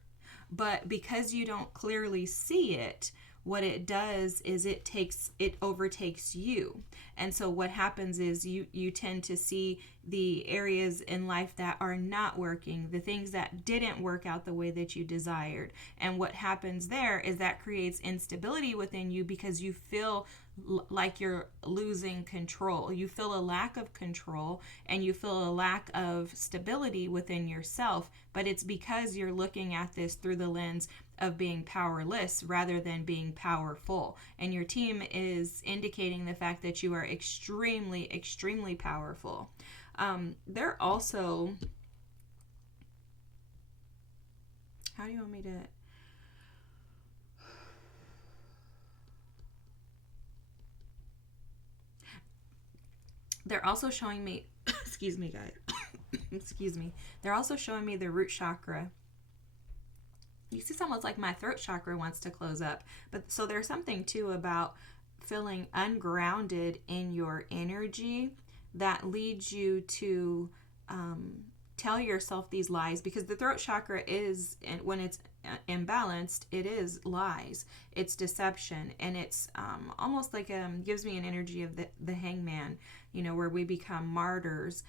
but because you don't clearly see it, what it does is it overtakes you. And so what happens is you tend to see the areas in life that are not working, the things that didn't work out the way that you desired. And what happens there is that creates instability within you because you feel like you're losing control. You feel a lack of control and you feel a lack of stability within yourself, but it's because you're looking at this through the lens of being powerless rather than being powerful. And your team is indicating the fact that you are extremely, extremely powerful. They're also, how do you want me to? They're also showing me, excuse me, guys. Excuse me. They're also showing me the root chakra. You see, it's almost like my throat chakra wants to close up. But so there's something too about feeling ungrounded in your energy that leads you to tell yourself these lies, because the throat chakra is, when it's imbalanced, it is lies, it's deception, and it's almost like gives me an energy of the hangman, where we become martyrs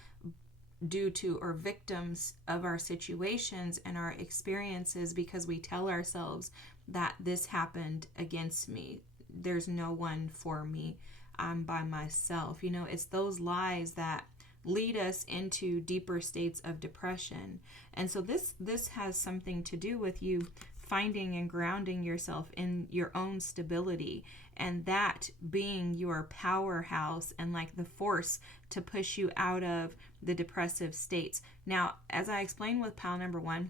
due to, or victims of our situations and our experiences, because we tell ourselves that this happened against me, there's no one for me, I'm by myself. It's those lies that lead us into deeper states of depression. And so this has something to do with you finding and grounding yourself in your own stability, and that being your powerhouse and like the force to push you out of the depressive states. Now, as I explained with pile number 1,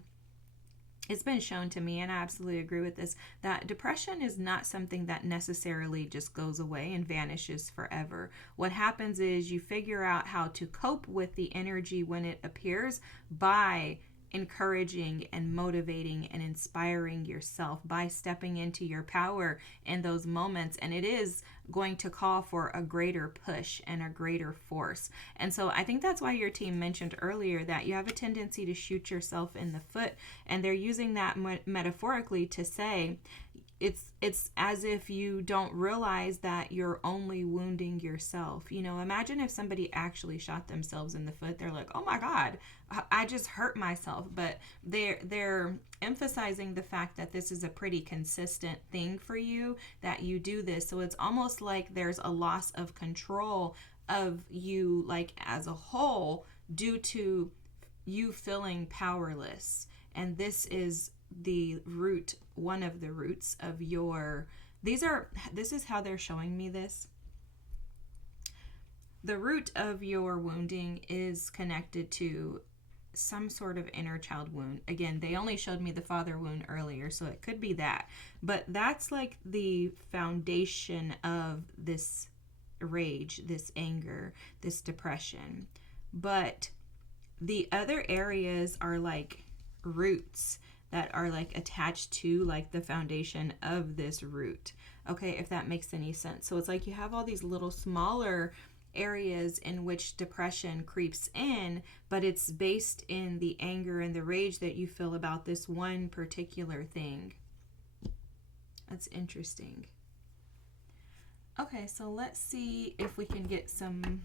it's been shown to me, and I absolutely agree with this, that depression is not something that necessarily just goes away and vanishes forever. What happens is you figure out how to cope with the energy when it appears by encouraging and motivating and inspiring yourself, by stepping into your power in those moments. And it is going to call for a greater push and a greater force. And so I think that's why your team mentioned earlier that you have a tendency to shoot yourself in the foot. And they're using that metaphorically to say, it's as if you don't realize that you're only wounding yourself. Imagine if somebody actually shot themselves in the foot. They're like, oh my God, I just hurt myself. But they're emphasizing the fact that this is a pretty consistent thing for you, that you do this. So it's almost like there's a loss of control of you, like as a whole, due to you feeling powerless. And this is the root, one of the roots of your, this is how they're showing me this. The root of your wounding is connected to some sort of inner child wound. Again, they only showed me the father wound earlier, so it could be that. But that's like the foundation of this rage, this anger, this depression. But the other areas are like roots that are like attached to like the foundation of this root. Okay, if that makes any sense. So it's like you have all these little smaller areas in which depression creeps in, but it's based in the anger and the rage that you feel about this one particular thing. That's interesting. Okay, so let's see if we can get some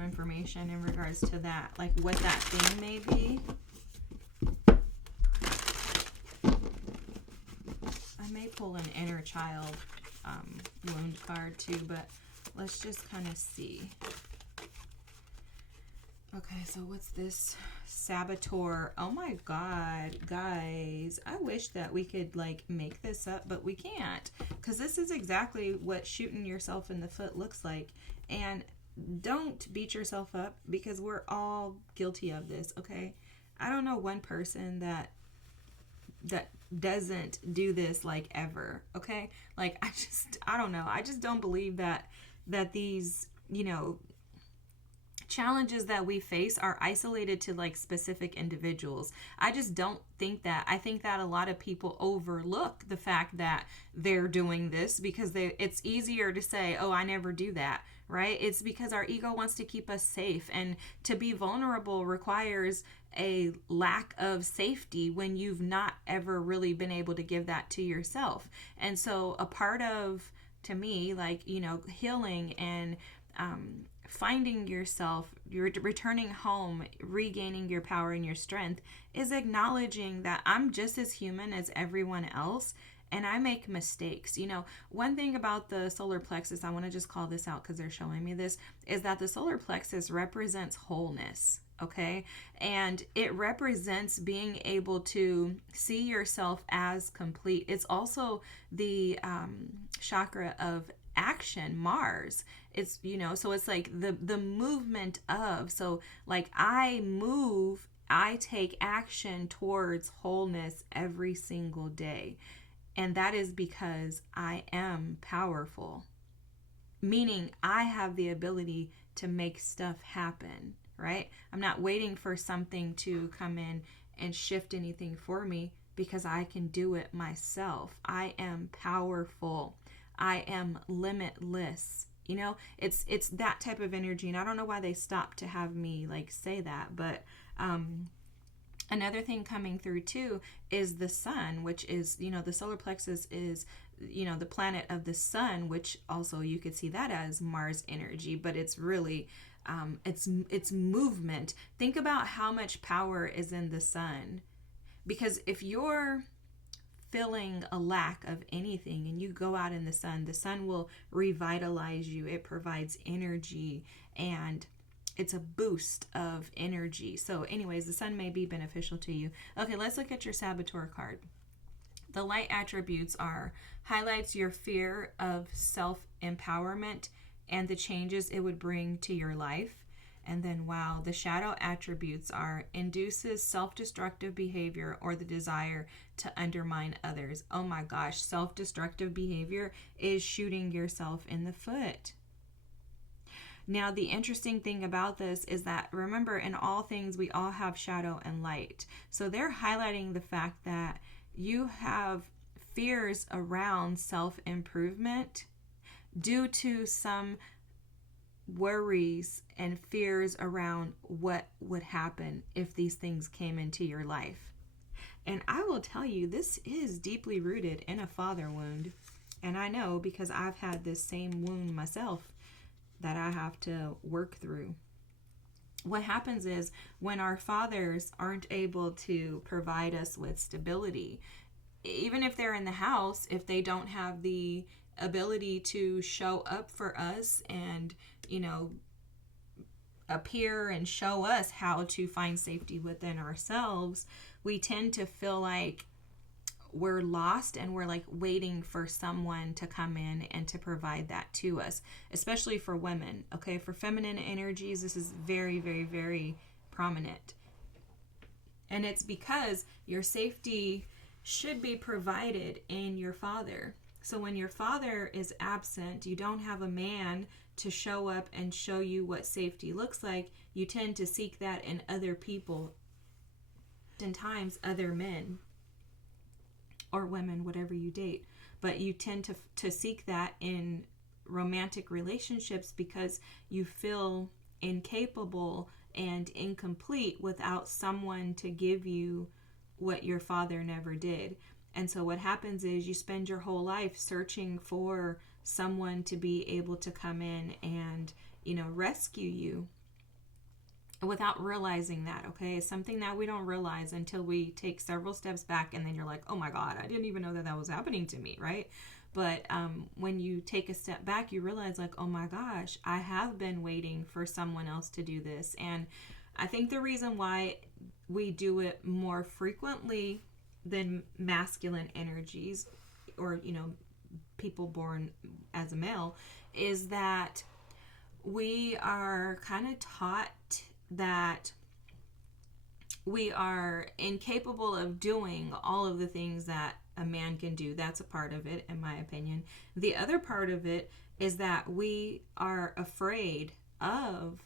information in regards to that, like what that thing may be. I may pull an inner child wound card too, but let's just kind of see. Okay, so what's this? Saboteur. Oh my God, guys. I wish that we could like make this up, but we can't. Because this is exactly what shooting yourself in the foot looks like. And don't beat yourself up because we're all guilty of this, okay? I don't know one person that doesn't do this like ever, okay? Like I don't know. I just don't believe that these, challenges that we face are isolated to like specific individuals. I just don't think that. I think that a lot of people overlook the fact that they're doing this because it's easier to say, oh, I never do that, right? It's because our ego wants to keep us safe, and to be vulnerable requires a lack of safety when you've not ever really been able to give that to yourself. And so a part of, to me, like, healing and finding yourself, you're returning home, regaining your power and your strength, is acknowledging that I'm just as human as everyone else and I make mistakes. One thing about the solar plexus, I want to just call this out because they're showing me this, is that the solar plexus represents wholeness. Okay, and it represents being able to see yourself as complete. It's also the chakra of action, Mars. It's so it's like the movement of, so like I move, I take action towards wholeness every single day, and that is because I am powerful, meaning I have the ability to make stuff happen, right? I'm not waiting for something to come in and shift anything for me because I can do it myself. I am powerful. I am limitless. It's that type of energy, and I don't know why they stopped to have me like say that, but another thing coming through too is the sun, which is, the solar plexus is, the planet of the sun, which also you could see that as Mars energy, but it's really it's movement. Think about how much power is in the sun, because if you're feeling a lack of anything and you go out in the sun will revitalize you. It provides energy and it's a boost of energy. So anyways, the sun may be beneficial to you. Okay, let's look at your saboteur card. The light attributes are highlights your fear of self-empowerment and the changes it would bring to your life. And then, wow, the shadow attributes are induces self-destructive behavior or the desire to undermine others. Oh my gosh, self-destructive behavior is shooting yourself in the foot. Now, the interesting thing about this is that, remember, in all things, we all have shadow and light. So they're highlighting the fact that you have fears around self-improvement due to some worries and fears around what would happen if these things came into your life. And I will tell you, this is deeply rooted in a father wound. And I know because I've had this same wound myself that I have to work through. What happens is when our fathers aren't able to provide us with stability, even if they're in the house, if they don't have the ability to show up for us and appear and show us how to find safety within ourselves, we tend to feel like we're lost and we're like waiting for someone to come in and to provide that to us, especially for women. Okay, for feminine energies, this is very, very, very prominent. And it's because your safety should be provided in your father. So when your father is absent, you don't have a man to show up and show you what safety looks like. You tend to seek that in other people, oftentimes other men or women, whatever you date. But you tend to seek that in romantic relationships because you feel incapable and incomplete without someone to give you what your father never did. And so what happens is you spend your whole life searching for someone to be able to come in and, rescue you without realizing that, okay? It's something that we don't realize until we take several steps back, and then you're like, oh my God, I didn't even know that was happening to me, right? But when you take a step back, you realize like, oh my gosh, I have been waiting for someone else to do this. And I think the reason why we do it more frequently than masculine energies or, people born as a male is that we are kind of taught that we are incapable of doing all of the things that a man can do. That's a part of it, in my opinion. The other part of it is that we are afraid of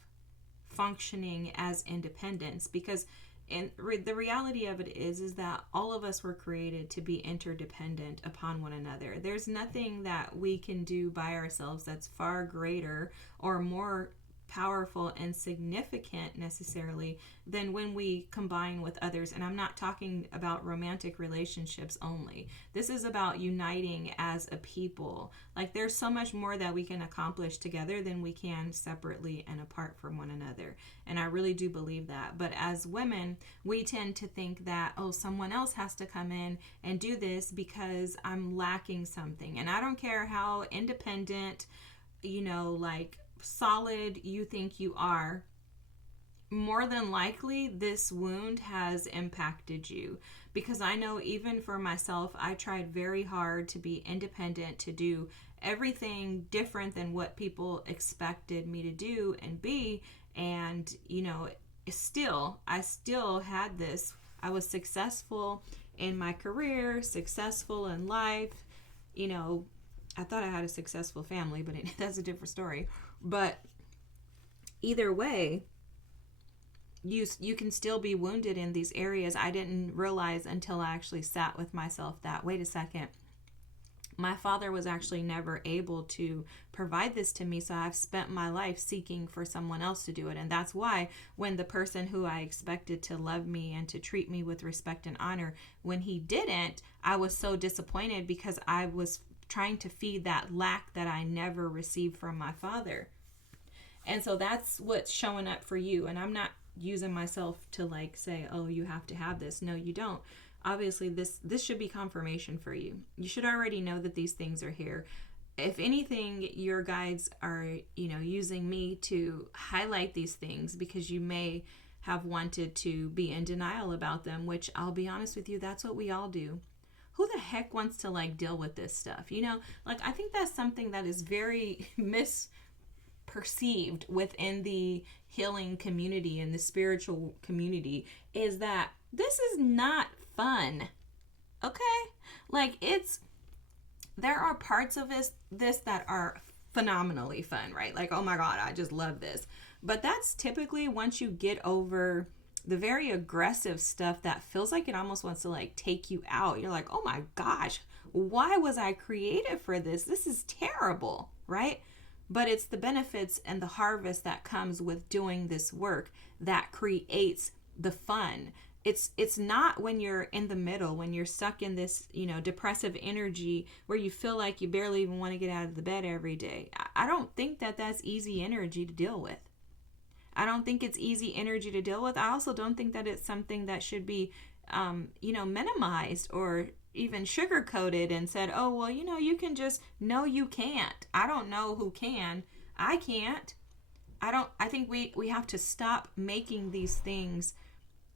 functioning as independents because the reality of it is that all of us were created to be interdependent upon one another. There's nothing that we can do by ourselves that's far greater or more powerful and significant necessarily than when we combine with others. And I'm not talking about romantic relationships only. This is about uniting as a people. Like there's so much more that we can accomplish together than we can separately and apart from one another. And I really do believe that. But as women, we tend to think that, oh, someone else has to come in and do this because I'm lacking something. And I don't care how independent, like solid you think you are, more than likely this wound has impacted you. Because I know even for myself, I tried very hard to be independent, to do everything different than what people expected me to do and be. And, I still had this. I was successful in my career, successful in life. I thought I had a successful family, but that's a different story. But either way, you can still be wounded in these areas. I didn't realize until I actually sat with myself that, wait a second, my father was actually never able to provide this to me, so I've spent my life seeking for someone else to do it. And that's why when the person who I expected to love me and to treat me with respect and honor, when he didn't, I was so disappointed because I was trying to feed that lack that I never received from my father. And so that's what's showing up for you. And I'm not using myself to like say, oh, you have to have this. No, you don't. Obviously, this should be confirmation for you. You should already know that these things are here. If anything, your guides are, using me to highlight these things because you may have wanted to be in denial about them, which I'll be honest with you, that's what we all do. Who the heck wants to like deal with this stuff? I think that's something that is very misperceived within the healing community and the spiritual community, is that this is not fun. Okay? There are parts of this that are phenomenally fun, right? Like, oh my God, I just love this. But that's typically once you get over the very aggressive stuff that feels like it almost wants to like take you out. You're like, oh my gosh, why was I created for this? This is terrible, right? But it's the benefits and the harvest that comes with doing this work that creates the fun. It's not when you're in the middle, when you're stuck in this, depressive energy where you feel like you barely even want to get out of the bed every day. I don't think that that's easy energy to deal with. I don't think it's easy energy to deal with. I also don't think that it's something that should be, minimized or even sugar-coated and said, oh, well, you can just, no, you can't. I don't know who can. I can't. I think we have to stop making these things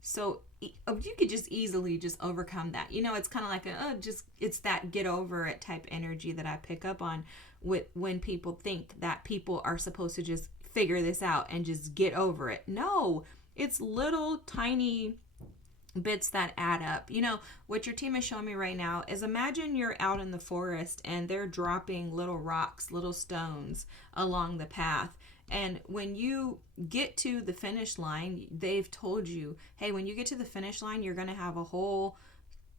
So you could just easily just overcome that. It's kind of like it's that get over it type energy that I pick up on with when people think that people are supposed to just figure this out and just get over it. No, it's little tiny bits that add up. What your team is showing me right now is, imagine you're out in the forest and they're dropping little rocks, little stones along the path. And when you get to the finish line, they've told you, hey, when you get to the finish line, you're going to have a whole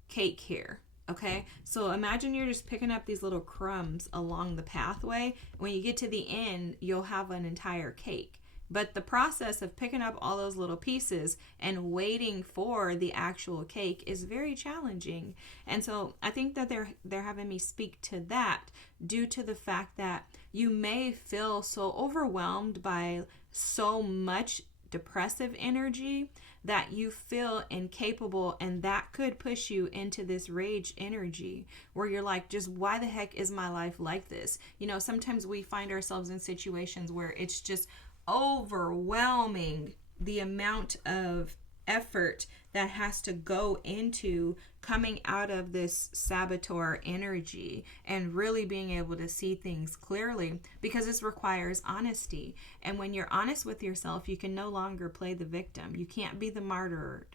cake here. Okay, so imagine you're just picking up these little crumbs along the pathway. When you get to the end, you'll have an entire cake. But the process of picking up all those little pieces and waiting for the actual cake is very challenging. And so I think that they're having me speak to that, due to the fact that you may feel so overwhelmed by so much depressive energy that you feel incapable, and that could push you into this rage energy where you're like, just why the heck is my life like this? Sometimes we find ourselves in situations where it's just overwhelming, the amount of effort that has to go into coming out of this saboteur energy and really being able to see things clearly, because this requires honesty. And when you're honest with yourself, you can no longer play the victim. You can't be the martyr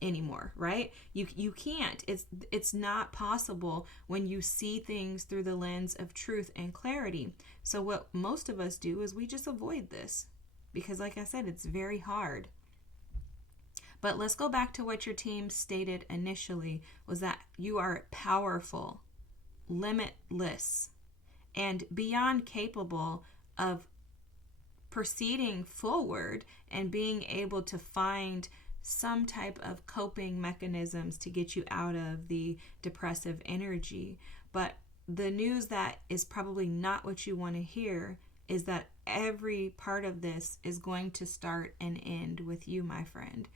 anymore, right? You can't. It's not possible when you see things through the lens of truth and clarity. So what most of us do is we just avoid this, because like I said, it's very hard. But let's go back to what your team stated initially, was that you are powerful, limitless, and beyond capable of proceeding forward and being able to find some type of coping mechanisms to get you out of the depressive energy. But the news that is probably not what you want to hear is that every part of this is going to start and end with you, my friend.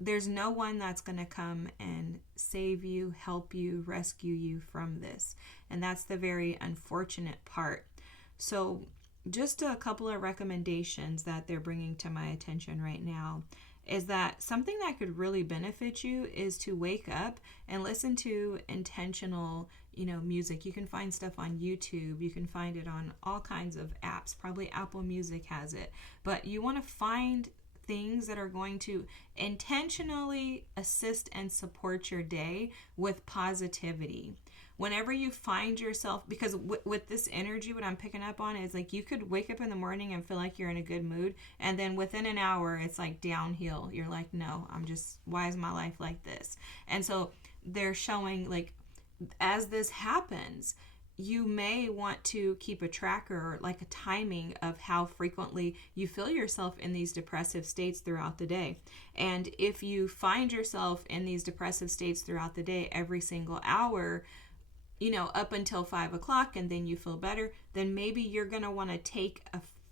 There's no one that's going to come and save you, help you, rescue you from this. And that's the very unfortunate part. So just a couple of recommendations that they're bringing to my attention right now is that something that could really benefit you is to wake up and listen to intentional, music. You can find stuff on YouTube. You can find it on all kinds of apps. Probably Apple Music has it. But you want to find things that are going to intentionally assist and support your day with positivity. Whenever you find yourself, because with this energy, what I'm picking up on is like, you could wake up in the morning and feel like you're in a good mood, and then within an hour it's like downhill. You're like, no, why is my life like this? And so they're showing, like, as this happens, you may want to keep a tracker, like a timing of how frequently you feel yourself in these depressive states throughout the day. And if you find yourself in these depressive states throughout the day every single hour, up until 5 o'clock, and then you feel better, then maybe you're going to want to take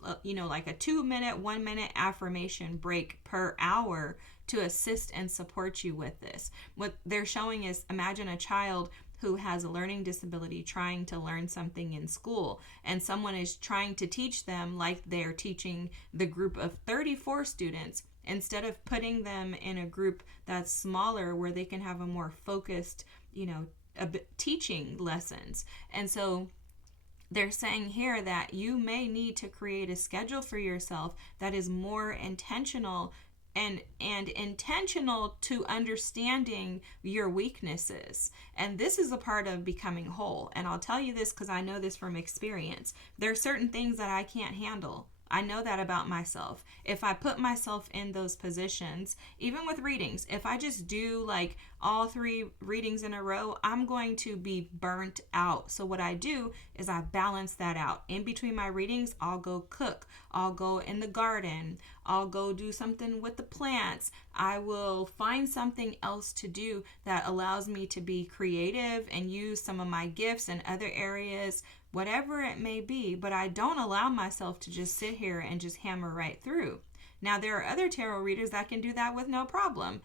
like a 2-minute, 1-minute affirmation break per hour to assist and support you with this. What they're showing is, imagine a child who has a learning disability trying to learn something in school, and someone is trying to teach them like they're teaching the group of 34 students, instead of putting them in a group that's smaller where they can have a more focused, teaching lessons. And so they're saying here that you may need to create a schedule for yourself that is more intentional and intentional to understanding your weaknesses. And this is a part of becoming whole. And I'll tell you this because I know this from experience. There are certain things that I can't handle. I know that about myself. If I put myself in those positions, even with readings, if I just do like all 3 readings in a row, I'm going to be burnt out. So what I do is I balance that out. In between my readings, I'll go cook. I'll go in the garden. I'll go do something with the plants. I will find something else to do that allows me to be creative and use some of my gifts in other areas, whatever it may be. But I don't allow myself to just sit here and just hammer right through. Now, there are other tarot readers that can do that with no problem.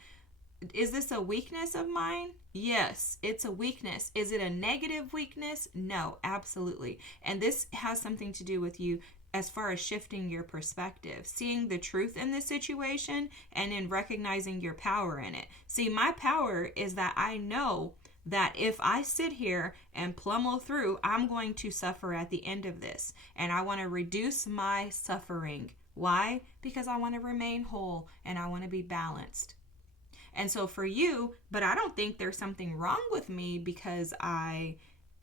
Is this a weakness of mine? Yes, it's a weakness. Is it a negative weakness? No, absolutely. And this has something to do with you as far as shifting your perspective, seeing the truth in this situation, and in recognizing your power in it. See, my power is that I know that if I sit here and pummel through, I'm going to suffer at the end of this. And I want to reduce my suffering. Why? Because I want to remain whole and I want to be balanced. And so for you, but I don't think there's something wrong with me because I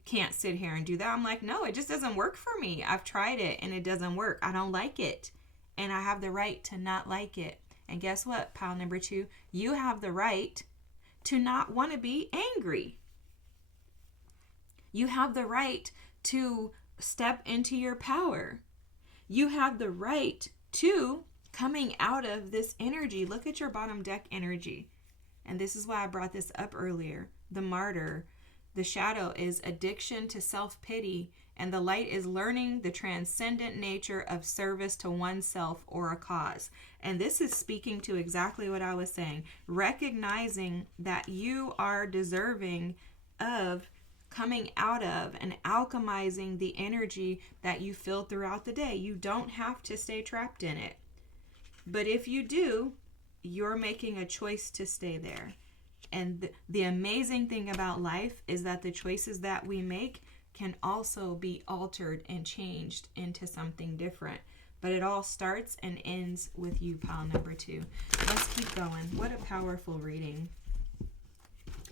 can't sit here and do that. I'm like, no, it just doesn't work for me. I've tried it and it doesn't work. I don't like it. And I have the right to not like it. And guess what, pile number 2? You have the right to not want to be angry. You have the right to step into your power. You have the right to coming out of this energy. Look at your bottom deck energy. And this is why I brought this up earlier. The martyr, the shadow is addiction to self-pity, and the light is learning the transcendent nature of service to oneself or a cause. And this is speaking to exactly what I was saying. Recognizing that you are deserving of coming out of and alchemizing the energy that you feel throughout the day. You don't have to stay trapped in it. But if you do, you're making a choice to stay there. And the amazing thing about life is that the choices that we make can also be altered and changed into something different. But it all starts and ends with you, pile number 2. Let's keep going. What a powerful reading.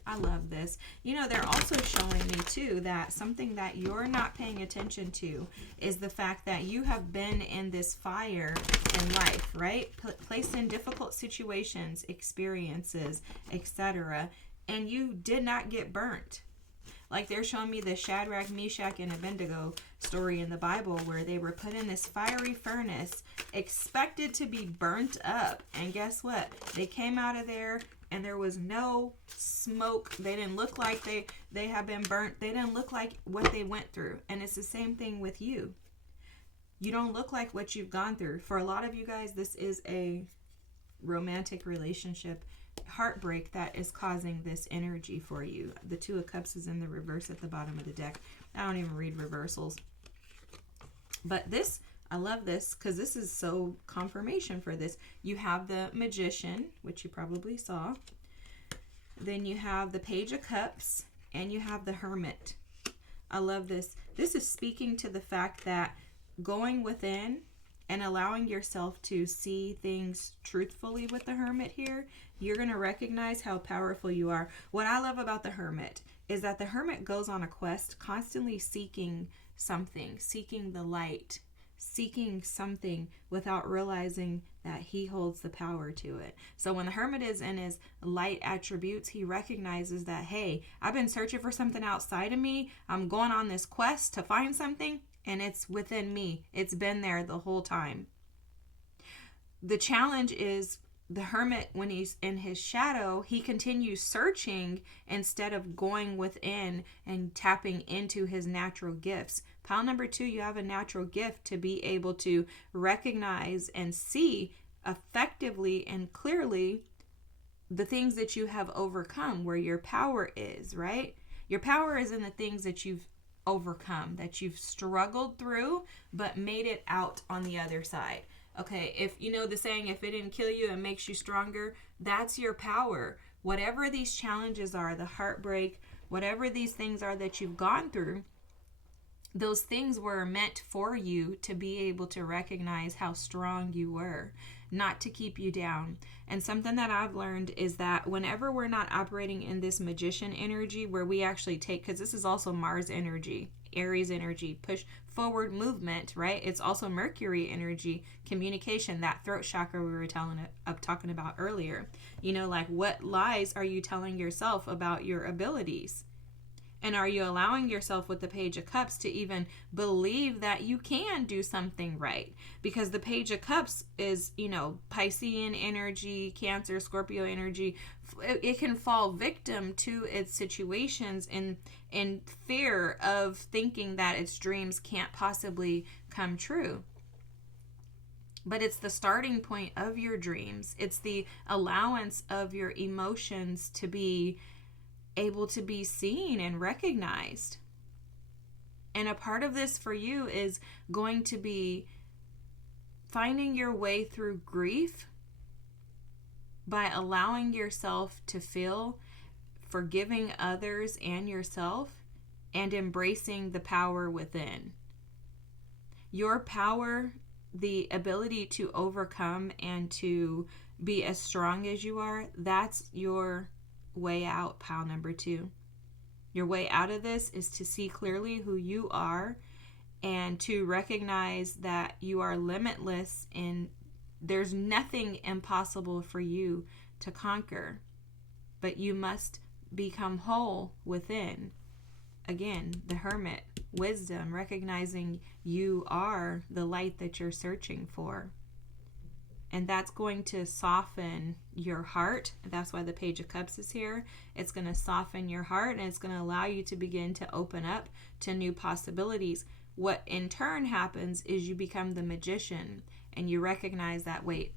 I love this. You know, they're also showing me too that something that you're not paying attention to is the fact that you have been in this fire in life, right? Placed in difficult situations, experiences, etc. And you did not get burnt. Like they're showing me the Shadrach, Meshach, and Abednego story in the Bible where they were put in this fiery furnace, expected to be burnt up. And guess what? They came out of there and there was no smoke. They didn't look like they have been burnt. They didn't look like what they went through. And it's the same thing with you. You don't look like what you've gone through. For a lot of you guys, this is a romantic relationship heartbreak that is causing this energy for you. The 2 of Cups is in the reverse at the bottom of the deck. I don't even read reversals. But this, I love this because this is so confirmation for this. You have the Magician, which you probably saw. Then you have the Page of Cups and you have the Hermit. I love this. This is speaking to the fact that going within and allowing yourself to see things truthfully with the Hermit here, you're going to recognize how powerful you are. What I love about the Hermit is that the Hermit goes on a quest, constantly seeking something, seeking the light, seeking something without realizing that he holds the power to it. So when the Hermit is in his light attributes, he recognizes that, hey, I've been searching for something outside of me. I'm going on this quest to find something. And it's within me. It's been there the whole time. The challenge is the Hermit, when he's in his shadow, he continues searching instead of going within and tapping into his natural gifts. Pile number 2, you have a natural gift to be able to recognize and see effectively and clearly the things that you have overcome, where your power is, right? Your power is in the things that you've overcome, that you've struggled through but made it out on the other side. Okay, if you know the saying, if it didn't kill you, it makes you stronger. That's your power. Whatever these challenges are, the heartbreak, whatever these things are that you've gone through, those things were meant for you to be able to recognize how strong you were, not to keep you down. And something that I've learned is that whenever we're not operating in this Magician energy, where we actually take, because this is also Mars energy, Aries energy, push forward movement, right? It's also Mercury energy, communication, that throat chakra we were talking about earlier. You know, like, what lies are you telling yourself about your abilities? And are you allowing yourself with the Page of Cups to even believe that you can do something right? Because the Page of Cups is, you know, Piscean energy, Cancer, Scorpio energy. It can fall victim to its situations in fear of thinking that its dreams can't possibly come true. But it's the starting point of your dreams. It's the allowance of your emotions to be able to be seen and recognized. And a part of this for you is going to be finding your way through grief by allowing yourself to feel, forgiving others and yourself, and embracing the power within. Your power, the ability to overcome and to be as strong as you are, that's your way out, pile number 2. Your way out of this is to see clearly who you are and to recognize that you are limitless and there's nothing impossible for you to conquer. But you must become whole within. Again, the hermit, wisdom, recognizing you are the light that you're searching for. And that's going to soften your heart. That's why the Page of Cups is here. It's going to soften your heart and it's going to allow you to begin to open up to new possibilities. What in turn happens is you become the magician and you recognize that, wait,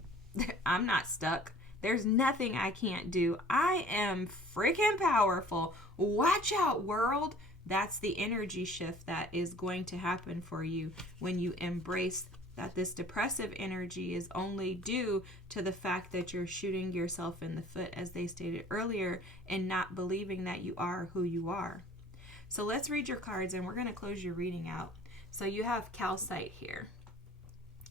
I'm not stuck. There's nothing I can't do. I am freaking powerful. Watch out, world. That's the energy shift that is going to happen for you when you embrace that this depressive energy is only due to the fact that you're shooting yourself in the foot, as they stated earlier, and not believing that you are who you are. So let's read your cards and we're going to close your reading out. So you have calcite here.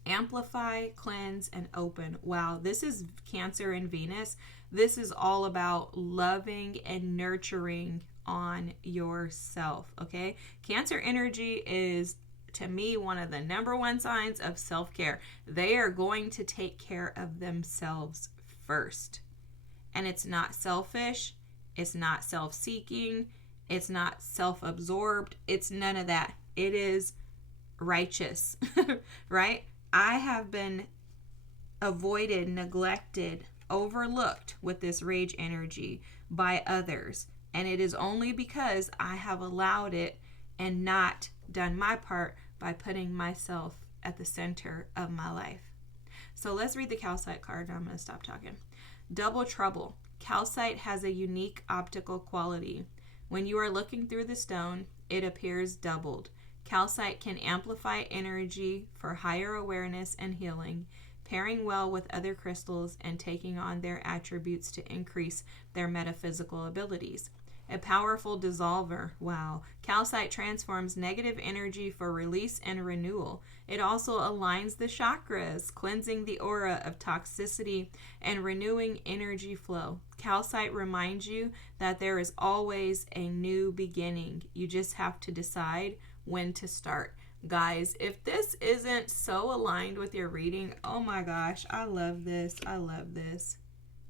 Amplify, cleanse, and open. Wow, this is Cancer and Venus. This is all about loving and nurturing on yourself, okay? Cancer energy is, to me, one of the number one signs of self-care. They are going to take care of themselves first. And it's not selfish. It's not self-seeking. It's not self-absorbed. It's none of that. It is righteous, right? I have been avoided, neglected, overlooked with this rage energy by others. And it is only because I have allowed it and not done my part by putting myself at the center of my life. So let's read the calcite card. Now I'm going to stop talking. Double trouble. Calcite has a unique optical quality. When you are looking through the stone, it appears doubled. Calcite can amplify energy for higher awareness and healing, pairing well with other crystals and taking on their attributes to increase their metaphysical abilities. A powerful dissolver. Wow. Calcite transforms negative energy for release and renewal. It also aligns the chakras, cleansing the aura of toxicity and renewing energy flow. Calcite reminds you that there is always a new beginning. You just have to decide when to start. Guys, if this isn't so aligned with your reading, oh my gosh, I love this. I love this.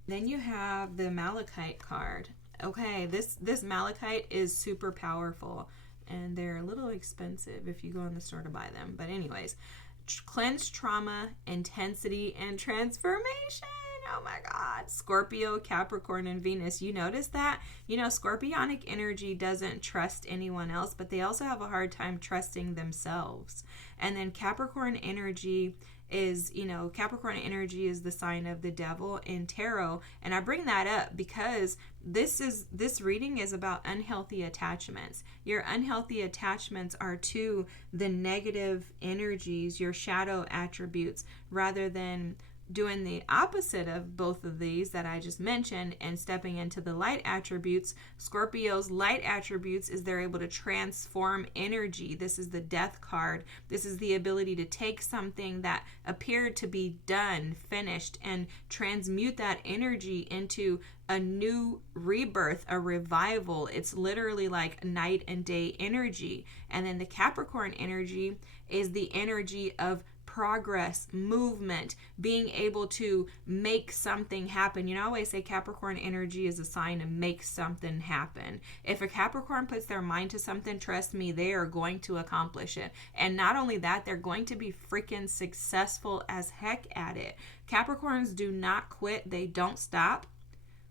Then you have the malachite card. Okay, this malachite is super powerful and they're a little expensive if you go in the store to buy them. But anyways, cleanse trauma, intensity, and transformation. Oh my God. Scorpio, Capricorn, and Venus. You notice that? You know, Scorpionic energy doesn't trust anyone else, but they also have a hard time trusting themselves. And then Capricorn energy is, Capricorn energy is the sign of the devil in tarot. And I bring that up because this reading is about unhealthy attachments. Your unhealthy attachments are to the negative energies, your shadow attributes, rather than doing the opposite of both of these that I just mentioned and stepping into the light attributes. Scorpio's light attributes is they're able to transform energy. This is the death card. This is the ability to take something that appeared to be done, finished, and transmute that energy into a new rebirth, a revival. It's literally like night and day energy. And then the Capricorn energy is the energy of progress, movement, being able to make something happen. I always say Capricorn energy is a sign to make something happen. If a Capricorn puts their mind to something, trust me, they are going to accomplish it. And not only that, they're going to be freaking successful as heck at it. Capricorns do not quit. They don't stop.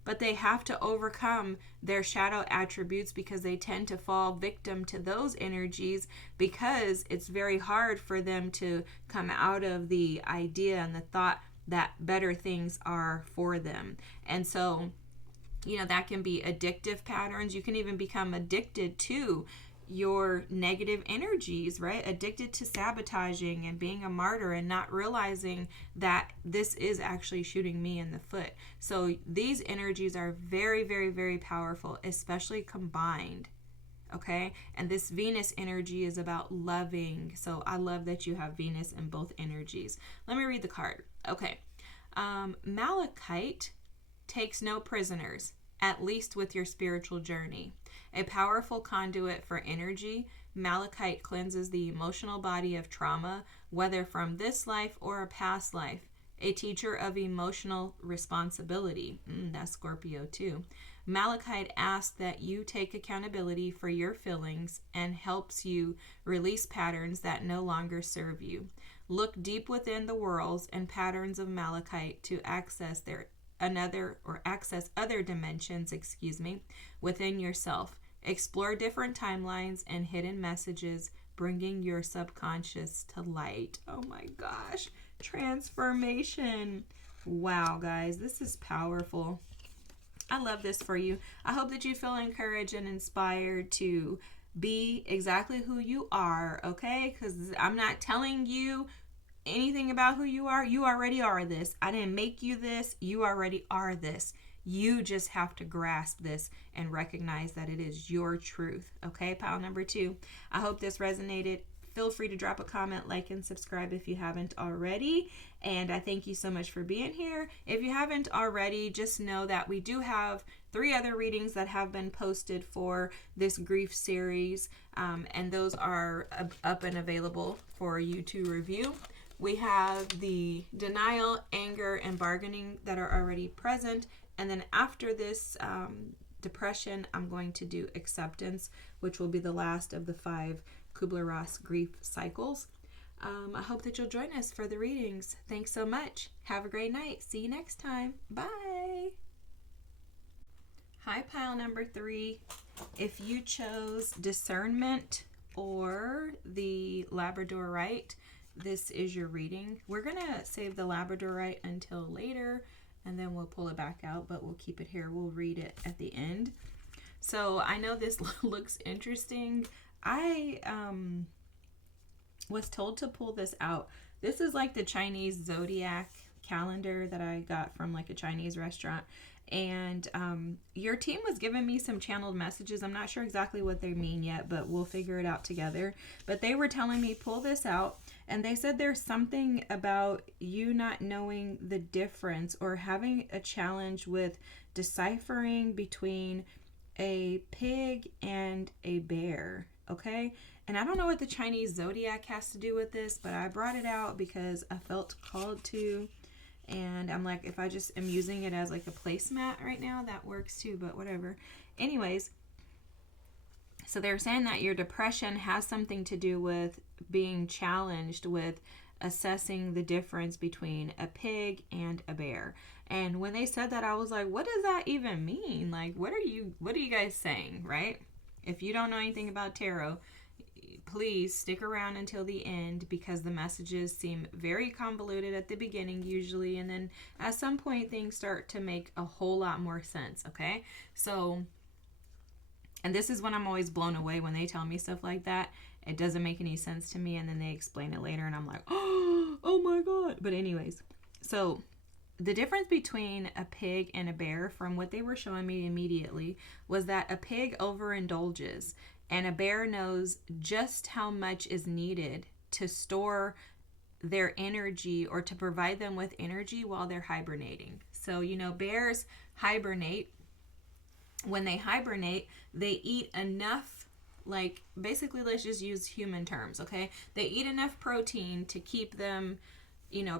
But they have to overcome their shadow attributes because they tend to fall victim to those energies because it's very hard for them to come out of the idea and the thought that better things are for them. And so, that can be addictive patterns. You can even become addicted to your negative energies, right? Addicted to sabotaging and being a martyr and not realizing that this is actually shooting me in the foot. So these energies are very, very, very powerful, especially combined. Okay, and this Venus energy is about loving. So I love that you have Venus in both energies. Let me read the card. Okay, Malachite takes no prisoners, at least with your spiritual journey. A powerful conduit for energy, Malachite cleanses the emotional body of trauma, whether from this life or a past life. A teacher of emotional responsibility. That's Scorpio too. Malachite asks that you take accountability for your feelings and helps you release patterns that no longer serve you. Look deep within the whorls and patterns of Malachite to access other dimensions, within yourself. Explore different timelines and hidden messages, bringing your subconscious to light. Oh my gosh, transformation. Wow, guys, this is powerful. I love this for you. I hope that you feel encouraged and inspired to be exactly who you are, okay? Because I'm not telling you anything about who you are. You already are this. I didn't make you this. You already are this. You just have to grasp this and recognize that it is your truth, okay? Pile number 2. I hope this resonated. Feel free to drop a comment, like, and subscribe if you haven't already. And I thank you so much for being here. If you haven't already, just know that we do have 3 other readings that have been posted for this grief series. And those are up and available for you to review. We have the denial, anger, and bargaining that are already present. And then after this depression, I'm going to do acceptance, which will be the last of the 5 Kubler-Ross grief cycles. I hope that you'll join us for the readings. Thanks so much. Have a great night. See you next time. Bye. Hi, pile number 3. If you chose discernment or the Labradorite, this is your reading. We're going to save the Labradorite until later, and then we'll pull it back out, but we'll keep it here. We'll read it at the end. So I know this looks interesting. I was told to pull this out. This is like the Chinese zodiac calendar that I got from like a Chinese restaurant. And your team was giving me some channeled messages. I'm not sure exactly what they mean yet, but we'll figure it out together. But they were telling me pull this out. And they said there's something about you not knowing the difference or having a challenge with deciphering between a pig and a bear. Okay? And I don't know what the Chinese zodiac has to do with this, but I brought it out because I felt called to. And I'm like, if I just am using it as like a placemat right now, that works too, but whatever. Anyways, so they're saying that your depression has something to do with being challenged with assessing the difference between a pig and a bear. And when they said that, I was like, what does that even mean? Like, what are you guys saying, right? If you don't know anything about tarot, please stick around until the end because the messages seem very convoluted at the beginning usually, and then at some point things start to make a whole lot more sense, okay? So, and this is when I'm always blown away when they tell me stuff like that. It doesn't make any sense to me, and then they explain it later and I'm like, oh my God. But anyways, so the difference between a pig and a bear from what they were showing me immediately was that a pig overindulges and a bear knows just how much is needed to store their energy or to provide them with energy while they're hibernating. So, bears hibernate. When they hibernate, they eat enough, like, basically, let's just use human terms, okay? They eat enough protein to keep them,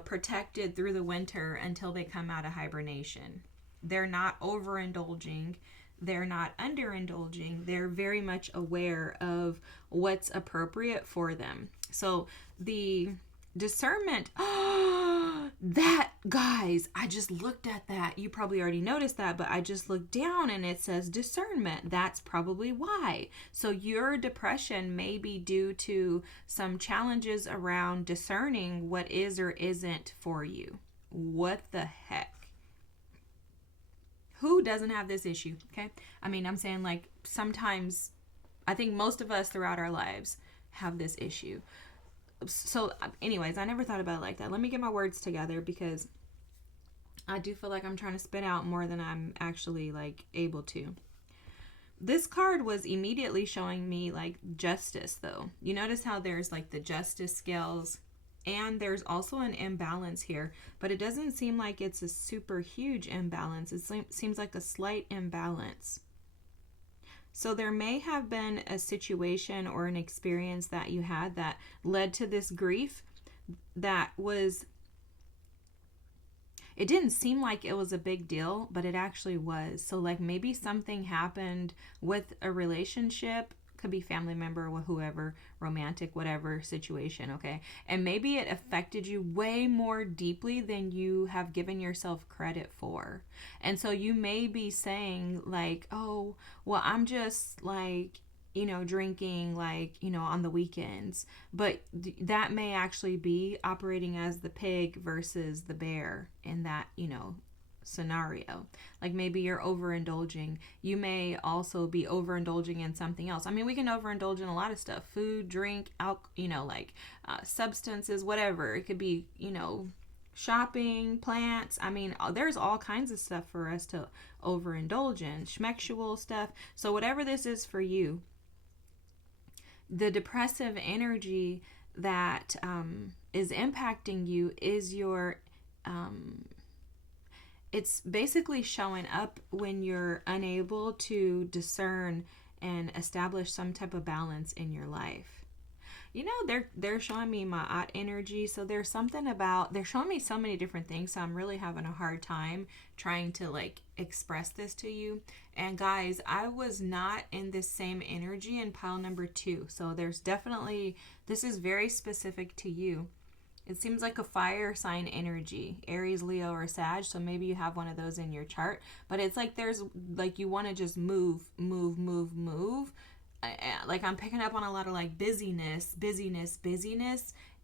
protected through the winter until they come out of hibernation. They're not overindulging. They're not underindulging. They're very much aware of what's appropriate for them. So the discernment, that, guys, I just looked at that. You probably already noticed that, but I just looked down and it says discernment. That's probably why. So your depression may be due to some challenges around discerning what is or isn't for you. What the heck? Who doesn't have this issue? Okay. I mean, I'm saying like sometimes I think most of us throughout our lives have this issue. So, anyways, I never thought about it like that. Let me get my words together because I do feel like I'm trying to spit out more than I'm actually like able to. This card was immediately showing me like justice, though. You notice how there's like the justice scales, and there's also an imbalance here, but it doesn't seem like it's a super huge imbalance. It seems like a slight imbalance. So there may have been a situation or an experience that you had that led to this grief that was, it didn't seem like it was a big deal, but it actually was. So like maybe something happened with a relationship, could be family member or whoever, romantic, whatever situation, okay? And maybe it affected you way more deeply than you have given yourself credit for. And so you may be saying like, oh, well, I'm just like, drinking like, on the weekends. But that may actually be operating as the pig versus the bear in that, scenario. Like maybe you're overindulging. You may also be overindulging in something else. I mean, we can overindulge in a lot of stuff: food, drink, substances, whatever. It could be, shopping, plants. I mean, there's all kinds of stuff for us to overindulge in, schmexual stuff. So whatever this is for you, the depressive energy that is impacting you is your it's basically showing up when you're unable to discern and establish some type of balance in your life. They're showing me my odd energy, so there's something about, they're showing me so many different things, so I'm really having a hard time trying to like express this to you. And guys, I was not in this same energy in pile number 2, so there's definitely, this is very specific to you. It seems like a fire sign energy, Aries, Leo, or Sag. So maybe you have one of those in your chart. But it's like there's like you want to just move. Like I'm picking up on a lot of like busyness,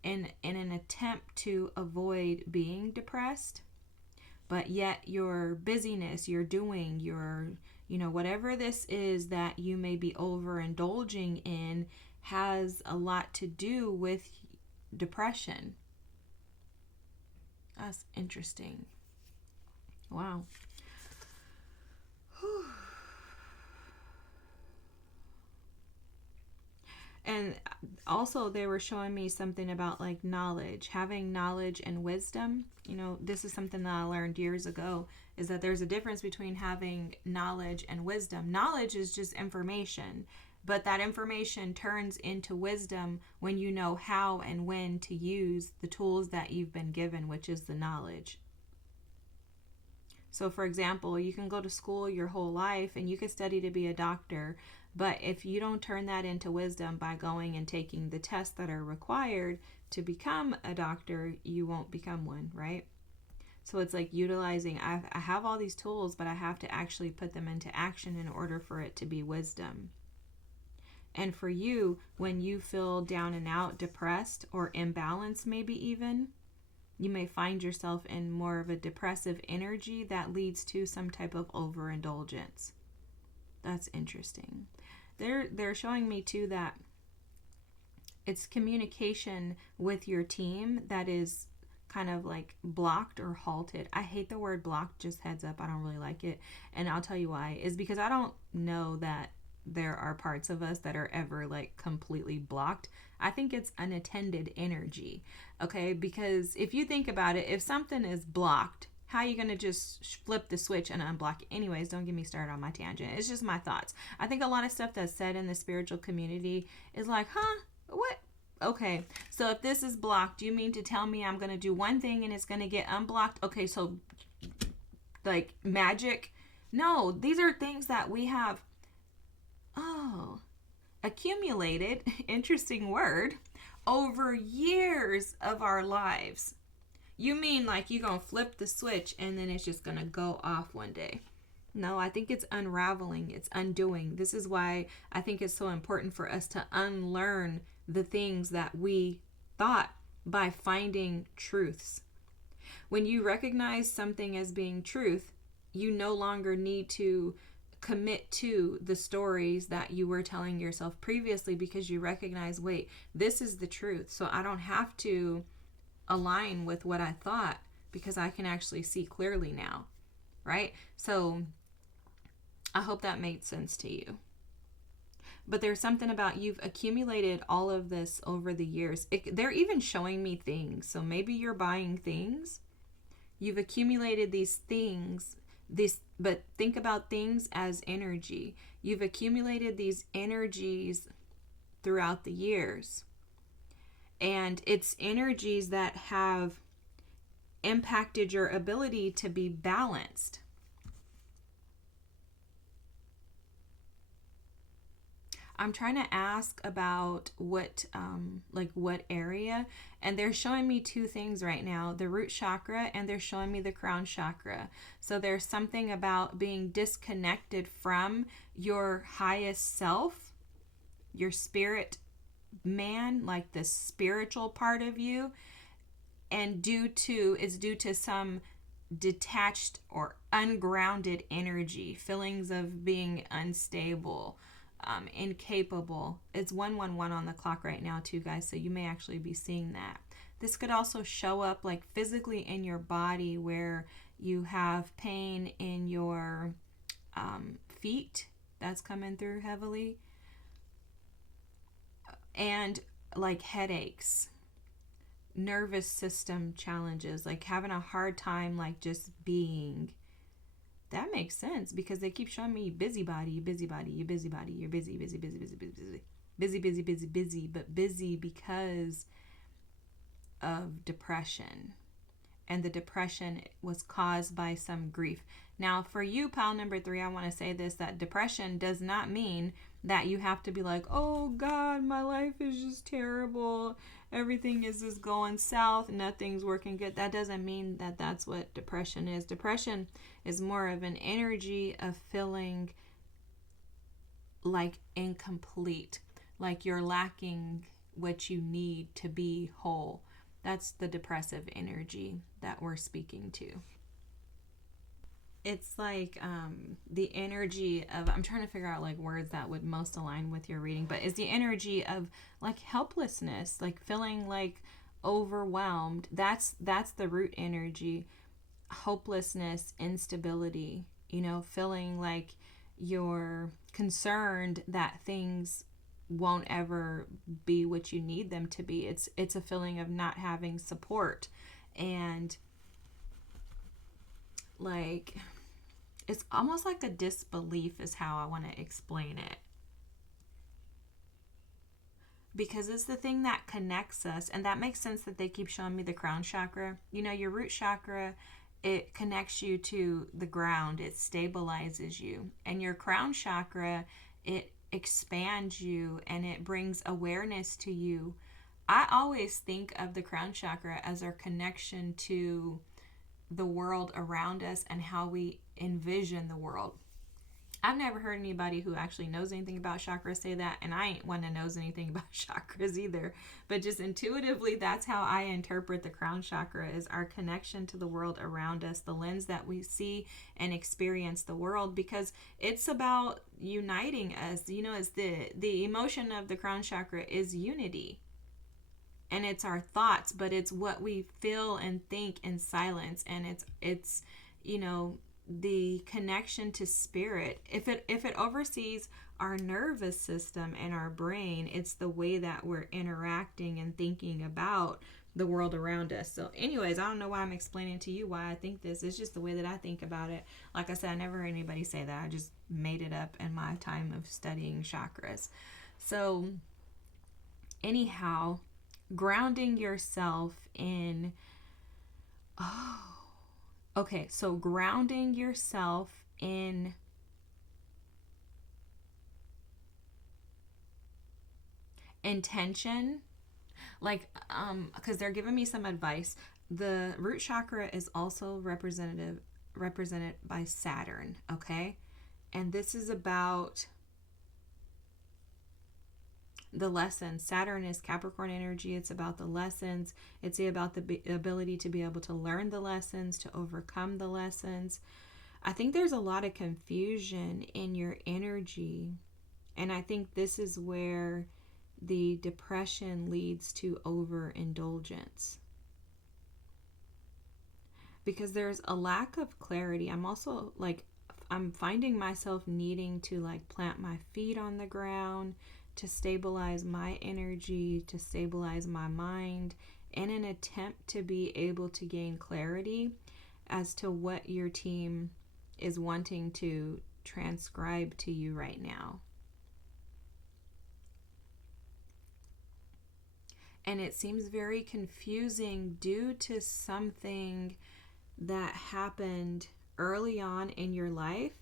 in an attempt to avoid being depressed. But yet your busyness, your doing, your, whatever this is that you may be overindulging in has a lot to do with depression. That's interesting. Wow. Whew. And also they were showing me something about like knowledge, having knowledge and wisdom. This is something that I learned years ago, is that there's a difference between having knowledge and wisdom. Knowledge is just information, but that information turns into wisdom when you know how and when to use the tools that you've been given, which is the knowledge. So for example, you can go to school your whole life and you can study to be a doctor, but if you don't turn that into wisdom by going and taking the tests that are required to become a doctor, you won't become one, right? So it's like utilizing, I have all these tools, but I have to actually put them into action in order for it to be wisdom. And for you, when you feel down and out, depressed, or imbalanced maybe even, you may find yourself in more of a depressive energy that leads to some type of overindulgence. That's interesting. They're showing me too that it's communication with your team that is kind of like blocked or halted. I hate the word blocked, just heads up, I don't really like it. And I'll tell you why. Is because I don't know that there are parts of us that are ever like completely blocked. I think it's unattended energy. Okay, because if you think about it, if something is blocked, how are you going to just flip the switch and unblock it? Anyways, don't get me started on my tangent. It's just my thoughts. I think a lot of stuff that's said in the spiritual community is like, what? Okay, so if this is blocked, you mean to tell me I'm going to do one thing and it's going to get unblocked? Okay, so like magic? No, these are things that we have accumulated, interesting word, over years of our lives. You mean like you're going to flip the switch and then it's just going to go off one day? No, I think it's unraveling, it's undoing. This is why I think it's so important for us to unlearn the things that we thought by finding truths. When you recognize something as being truth, you no longer need to commit to the stories that you were telling yourself previously, because you recognize, wait, this is the truth. So I don't have to align with what I thought, because I can actually see clearly now, right? So I hope that made sense to you. But there's something about, you've accumulated all of this over the years. They're even showing me things. So maybe you're buying things. You've accumulated these things, but think about things as energy. You've accumulated these energies throughout the years. And it's energies that have impacted your ability to be balanced. I'm trying to ask about what area, and they're showing me two things right now, the root chakra, and they're showing me the crown chakra. So there's something about being disconnected from your highest self, your spirit man, like the spiritual part of you, and due to some detached or ungrounded energy, feelings of being unstable, incapable. It's 111 on the clock right now too, guys, so you may actually be seeing that. This could also show up like physically in your body, where you have pain in your feet. That's coming through heavily. And like headaches, nervous system challenges, like having a hard time like just being. That makes sense, because they keep showing me busybody, you're busy, but busy because of depression. And the depression was caused by some grief. Now, for you, pile number 3, I want to say this, that depression does not mean that you have to be like, oh God, my life is just terrible. Everything is just going south. Nothing's working good. That doesn't mean that that's what depression is. Depression is more of an energy of feeling like incomplete, like you're lacking what you need to be whole. That's the depressive energy that we're speaking to. It's like the energy of, I'm trying to figure out like words that would most align with your reading, but it's the energy of like helplessness, like feeling like overwhelmed. That's the root energy. Hopelessness, instability, feeling like you're concerned that things won't ever be what you need them to be. It's a feeling of not having support, and like it's almost like a disbelief is how I want to explain it, because it's the thing that connects us. And that makes sense that they keep showing me the crown chakra. Your root chakra, it connects you to the ground, it stabilizes you, and your crown chakra, it expands you and it brings awareness to you. I always think of the crown chakra as our connection to the world around us and how we envision the world. I've never heard anybody who actually knows anything about chakras say that, and I ain't one that knows anything about chakras either. But just intuitively, that's how I interpret the crown chakra, is our connection to the world around us, the lens that we see and experience the world, because it's about uniting us. It's the emotion of the crown chakra is unity. And it's our thoughts, but it's what we feel and think in silence, and it's the connection to spirit. If it oversees our nervous system and our brain, it's the way that we're interacting and thinking about the world around us. So anyways, I don't know why I'm explaining to you why I think this. It's just the way that I think about it. Like I said, I never heard anybody say that. I just made it up in my time of studying chakras. So anyhow, grounding yourself in so grounding yourself in intention, like because they're giving me some advice. The root chakra is also represented by Saturn, okay? And this is about the lessons. Saturn is Capricorn energy. It's about the lessons. It's about the ability to be able to learn the lessons, to overcome the lessons. I think there's a lot of confusion in your energy. And I think this is where the depression leads to overindulgence. Because there's a lack of clarity. I'm also like, I'm finding myself needing to like plant my feet on the ground to stabilize my energy, to stabilize my mind, in an attempt to be able to gain clarity as to what your team is wanting to transcribe to you right now. And it seems very confusing due to something that happened early on in your life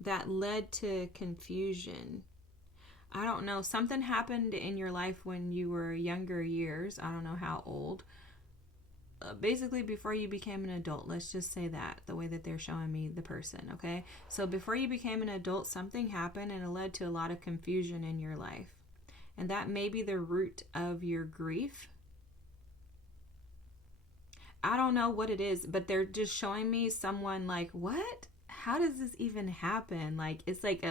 that led to confusion. I don't know, something happened in your life when you were younger years. I don't know how old. Basically before you became an adult, let's just say that, the way that they're showing me the person, okay? So before you became an adult, something happened and it led to a lot of confusion in your life. And that may be the root of your grief. I don't know what it is, but they're just showing me someone like, what? How does this even happen? Like, it's like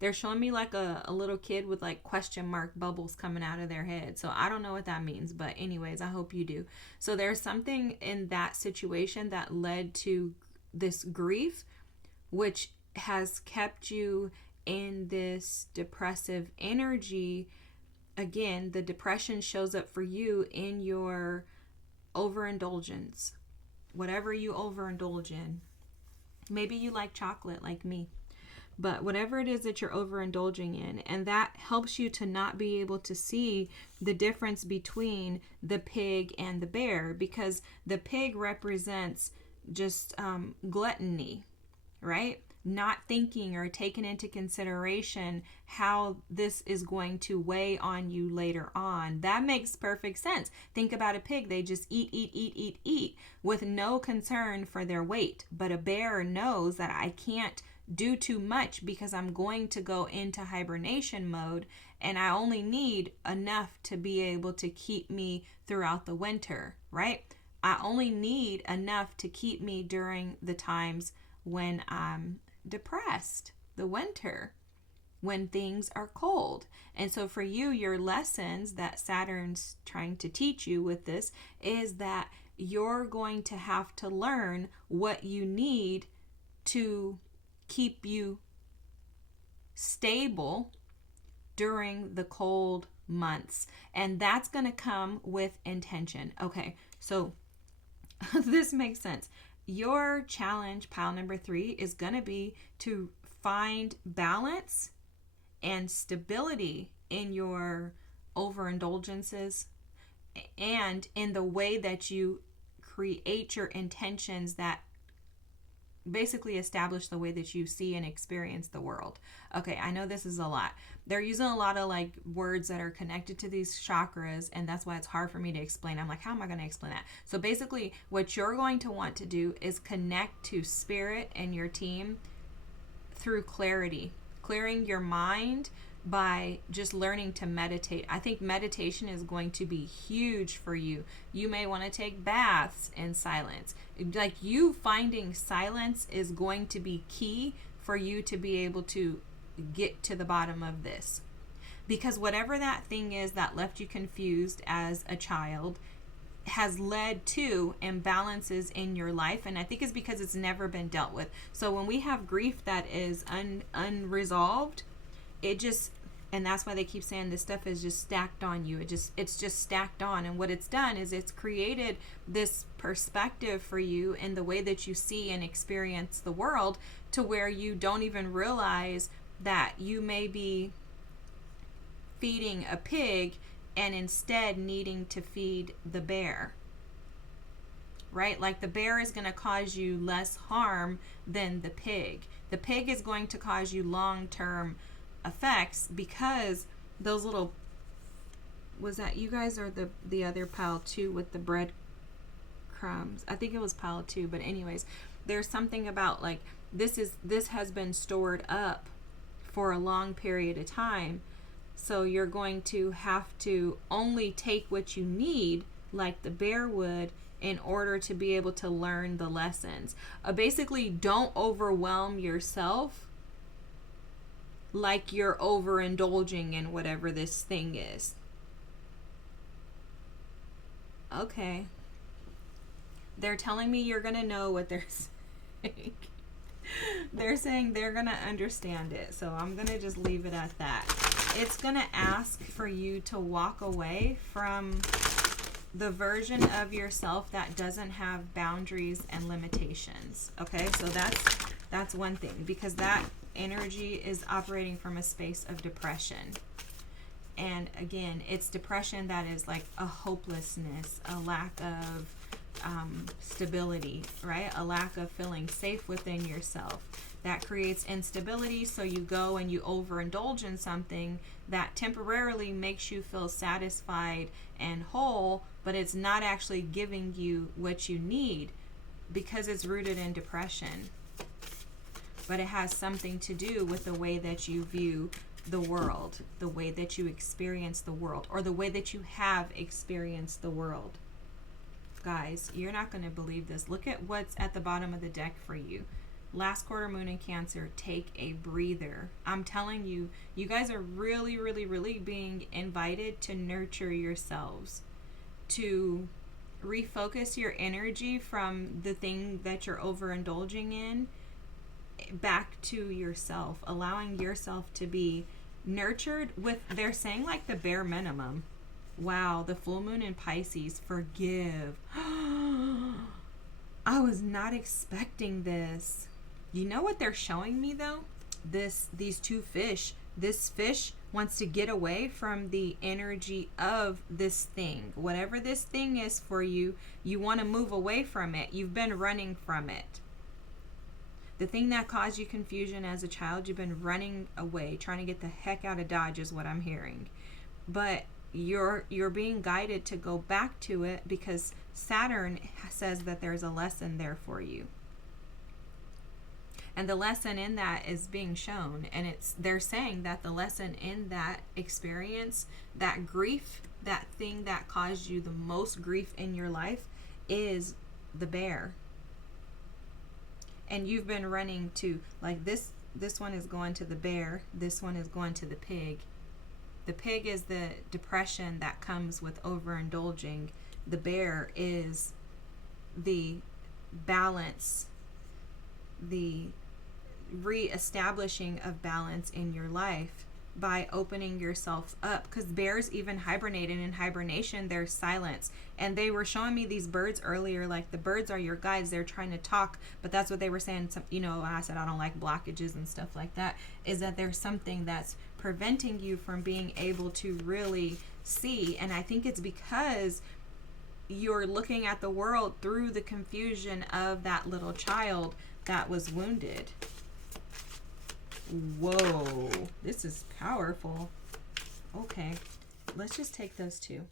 they're showing me like a little kid with like question mark bubbles coming out of their head. So I don't know what that means, but anyways, I hope you do. So there's something in that situation that led to this grief, which has kept you in this depressive energy. Again, the depression shows up for you in your overindulgence, whatever you overindulge in. Maybe you like chocolate like me, but whatever it is that you're overindulging in, and that helps you to not be able to see the difference between the pig and the bear, because the pig represents just gluttony, right? Not thinking or taking into consideration how this is going to weigh on you later on. That makes perfect sense. Think about a pig. They just eat with no concern for their weight. But a bear knows that I can't do too much because I'm going to go into hibernation mode, and I only need enough to be able to keep me throughout the winter, right? I only need enough to keep me during the times when I'm depressed, the winter, when things are cold. And so for you, your lessons that Saturn's trying to teach you with this is that you're going to have to learn what you need to keep you stable during the cold months. And that's going to come with intention. Okay, so this makes sense. Your challenge, pile number 3, is going to be to find balance and stability in your overindulgences and in the way that you create your intentions that basically establish the way that you see and experience the world. Okay, I know this is a lot. They're using a lot of like words that are connected to these chakras, and that's why it's hard for me to explain. I'm like, how am I going to explain that? So basically, what you're going to want to do is connect to spirit and your team through clarity, clearing your mind by just learning to meditate. I think meditation is going to be huge for you. You may want to take baths in silence. Like, you finding silence is going to be key for you to be able to get to the bottom of this. Because whatever that thing is that left you confused as a child has led to imbalances in your life, and I think it's because it's never been dealt with. So when we have grief that is unresolved, it just, and that's why they keep saying this stuff is just stacked on you. It's just stacked on, and what it's done is it's created this perspective for you in the way that you see and experience the world, to where you don't even realize that you may be feeding a pig and instead needing to feed the bear, right? Like, the bear is going to cause you less harm than the pig. The pig is going to cause you long-term effects, because those little, was that you guys, or the other pile 2 with the bread crumbs? I think it was pile 2, but anyways, there's something about like this has been stored up for a long period of time, so you're going to have to only take what you need, like the bear would, in order to be able to learn the lessons. Basically, don't overwhelm yourself like you're overindulging in whatever this thing is. Okay. They're telling me you're going to know what they're saying. They're saying they're going to understand it. So I'm going to just leave it at that. It's going to ask for you to walk away from the version of yourself that doesn't have boundaries and limitations. Okay, so that's one thing, because that energy is operating from a space of depression. And again, it's depression that is like a hopelessness, a lack of stability, right? A lack of feeling safe within yourself. That creates instability, so you go and you overindulge in something that temporarily makes you feel satisfied and whole, but it's not actually giving you what you need because it's rooted in depression. But it has something to do with the way that you view the world, the way that you experience the world, or the way that you have experienced the world. Guys, you're not going to believe this. Look at what's at the bottom of the deck for you. Last quarter moon in Cancer, take a breather. I'm telling you, you guys are really, really, really being invited to nurture yourselves, to refocus your energy from the thing that you're overindulging in back to yourself, allowing yourself to be nurtured with, they're saying, like the bare minimum. Wow, the full moon in Pisces, forgive. I was not expecting this. You know what they're showing me though? These two fish. This fish wants to get away from the energy of this thing. Whatever this thing is for you, you want to move away from it. You've been running from it. The thing that caused you confusion as a child, you've been running away, trying to get the heck out of Dodge is what I'm hearing. But you're being guided to go back to it because Saturn says that there's a lesson there for you. And the lesson in that is being shown, and they're saying that the lesson in that experience, that grief, that thing that caused you the most grief in your life, is the bear. And you've been running to, like, this one is going to the bear, this one is going to the pig. The pig is the depression that comes with overindulging. The bear is the balance, the re-establishing of balance in your life by opening yourself up, because bears even hibernate, and in hibernation there's silence. And they were showing me these birds earlier, like the birds are your guides. They're trying to talk, but that's what they were saying. I said I don't like blockages and stuff like that, is that there's something that's preventing you from being able to really see. And I think it's because you're looking at the world through the confusion of that little child that was wounded. Whoa, this is powerful. Okay, let's just take those two.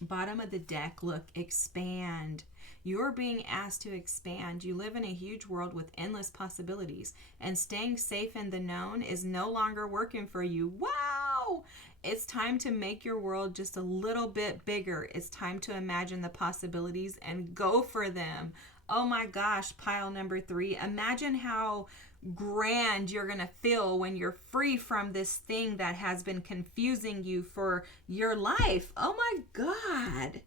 Bottom of the deck, look, expand. You're being asked to expand. You live in a huge world with endless possibilities, and staying safe in the known is no longer working for you. Wow! It's time to make your world just a little bit bigger. It's time to imagine the possibilities and go for them. Oh my gosh, pile number 3. Imagine how grand you're going to feel when you're free from this thing that has been confusing you for your life. Oh my God,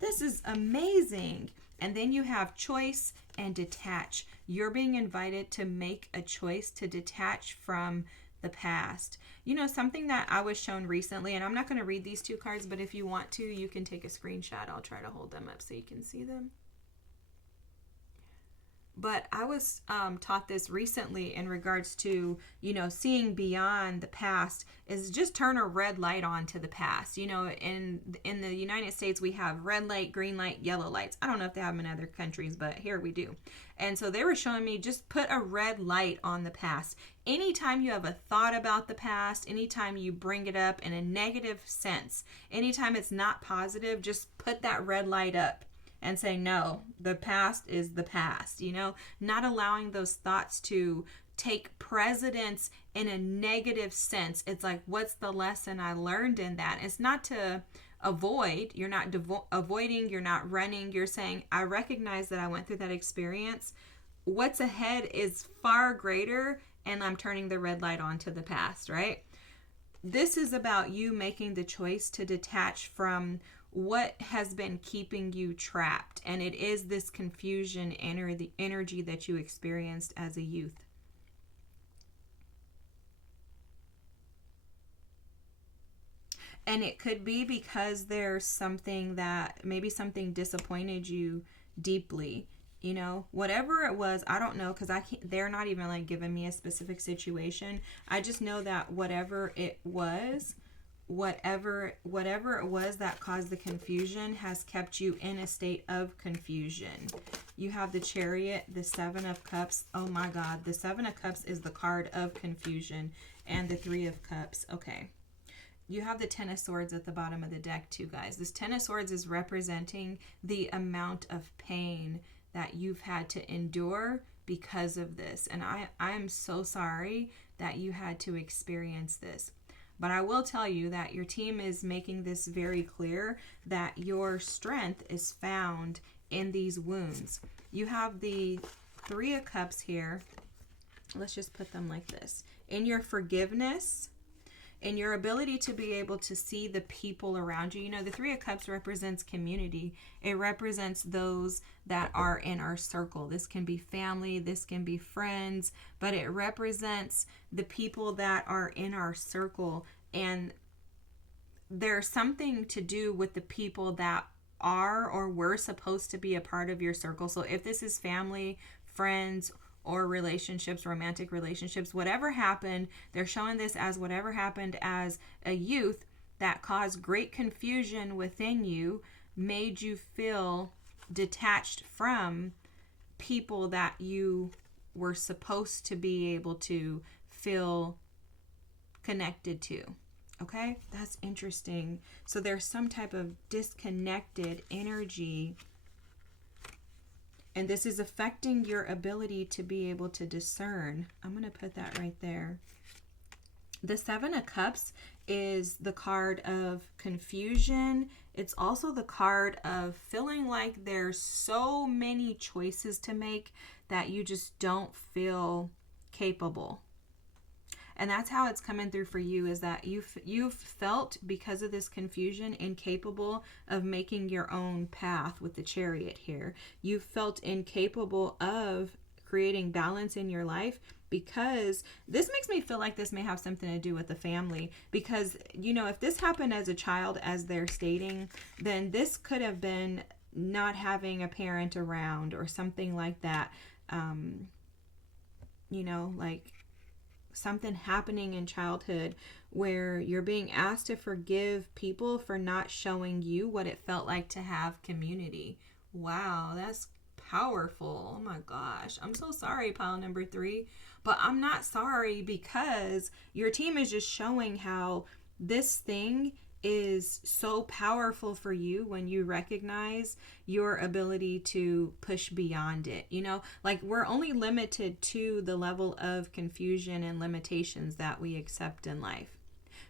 this is amazing. And then you have choice and detach. You're being invited to make a choice to detach from the past. You know, something that I was shown recently, and I'm not going to read these two cards, but if you want to, you can take a screenshot. I'll try to hold them up so you can see them. But I was taught this recently in regards to, seeing beyond the past is just turn a red light on to the past. In the United States, we have red light, green light, yellow lights. I don't know if they have them in other countries, but here we do. And so they were showing me just put a red light on the past. Anytime you have a thought about the past, anytime you bring it up in a negative sense, anytime it's not positive, just put that red light up and say, no, the past is the past, not allowing those thoughts to take precedence in a negative sense. It's like, what's the lesson I learned in that? It's not to avoid. You're not avoiding. You're not running. You're saying, I recognize that I went through that experience. What's ahead is far greater, and I'm turning the red light on to the past, right? This is about you making the choice to detach from what has been keeping you trapped. And it is this confusion the energy that you experienced as a youth. And it could be because there's something that maybe something disappointed you deeply. You know, whatever it was, I don't know, because they're not even like giving me a specific situation. I just know that whatever it was that caused the confusion has kept you in a state of confusion. You have the Chariot, the Seven of Cups. Oh my God, the Seven of Cups is the card of confusion, and the Three of Cups. Okay. You have the Ten of Swords at the bottom of the deck too, guys. This Ten of Swords is representing the amount of pain that you've had to endure because of this. And I'm so sorry that you had to experience this. But I will tell you that your team is making this very clear that your strength is found in these wounds. You have the Three of Cups here. Let's just put them like this. In your forgiveness, in your ability to be able to see the people around you. You know, the Three of Cups represents community. It represents those that are in our circle. This can be family, this can be friends, but it represents the people that are in our circle. And there's something to do with the people that are or were supposed to be a part of your circle. So if this is family, friends, or relationships, romantic relationships, whatever happened, they're showing this as whatever happened as a youth that caused great confusion within you, made you feel detached from people that you were supposed to be able to feel connected to. Okay, that's interesting. So there's some type of disconnected energy, and this is affecting your ability to be able to discern. I'm going to put that right there. The Seven of Cups is the card of confusion. It's also the card of feeling like there's so many choices to make that you just don't feel capable. And that's how it's coming through for you, is that you've felt, because of this confusion, incapable of making your own path with the Chariot here. You felt incapable of creating balance in your life, because this makes me feel like this may have something to do with the family. Because, you know, if this happened as a child, as they're stating, then this could have been not having a parent around or something like that. You know, like something happening in childhood where you're being asked to forgive people for not showing you what it felt like to have community. Wow, that's powerful. Oh my gosh. I'm so sorry, pile number 3. But I'm not sorry, because your team is just showing how this thing is so powerful for you when you recognize your ability to push beyond it. You know, like, we're only limited to the level of confusion and limitations that we accept in life.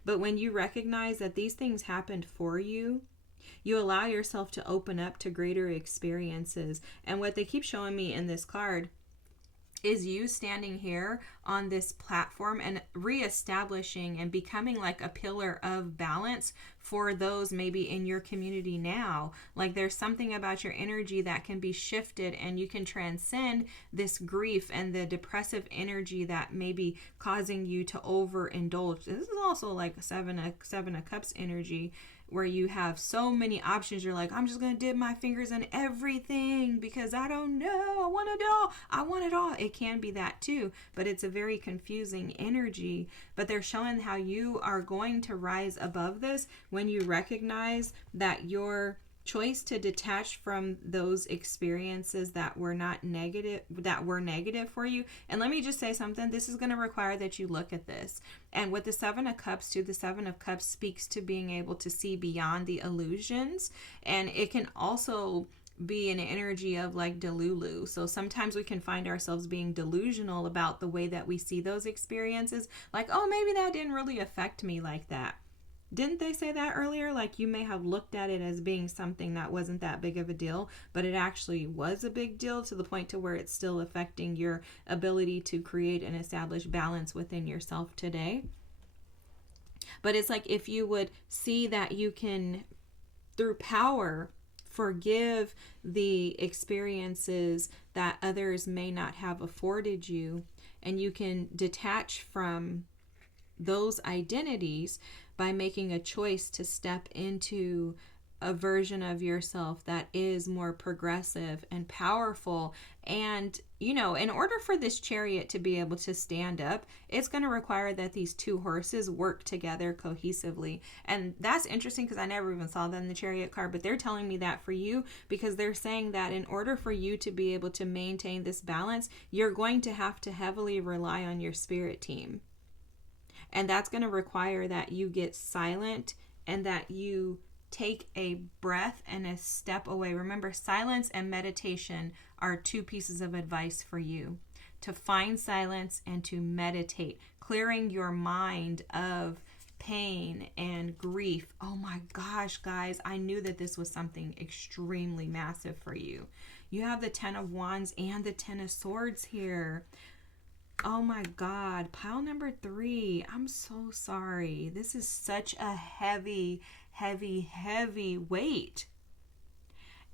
But when you recognize that these things happened for you, you allow yourself to open up to greater experiences. And what they keep showing me in this card is you standing here on this platform and reestablishing and becoming like a pillar of balance for those maybe in your community now. Like, there's something about your energy that can be shifted, and you can transcend this grief and the depressive energy that may be causing you to overindulge. This is also like Seven of Cups energy, where you have so many options. You're like, I'm just going to dip my fingers in everything because I don't know. I want it all. I want it all. It can be that too, but it's a very confusing energy. But they're showing how you are going to rise above this when you recognize that your choice to detach from those experiences that were negative for you. And let me just say something. This is going to require that you look at this. And with the Seven of Cups too, the Seven of Cups speaks to being able to see beyond the illusions. And it can also be an energy of like delulu. So sometimes we can find ourselves being delusional about the way that we see those experiences. Like, oh, maybe that didn't really affect me like that. Didn't they say that earlier? Like, you may have looked at it as being something that wasn't that big of a deal, but it actually was a big deal to the point to where it's still affecting your ability to create and establish balance within yourself today. But it's like, if you would see that you can, through power, forgive the experiences that others may not have afforded you, and you can detach from those identities by making a choice to step into a version of yourself that is more progressive and powerful. And, you know, in order for this chariot to be able to stand up, it's going to require that these two horses work together cohesively. And that's interesting because I never even saw that in the chariot card, but they're telling me that for you, because they're saying that in order for you to be able to maintain this balance, you're going to have to heavily rely on your spirit team. And that's going to require that you get silent and that you take a breath and a step away. Remember, silence and meditation are two pieces of advice for you: to find silence and to meditate, clearing your mind of pain and grief. Oh my gosh, guys, I knew that this was something extremely massive for you. You have the 10 of Wands and the 10 of Swords here. Oh my God, pile number 3. I'm so sorry. This is such a heavy weight.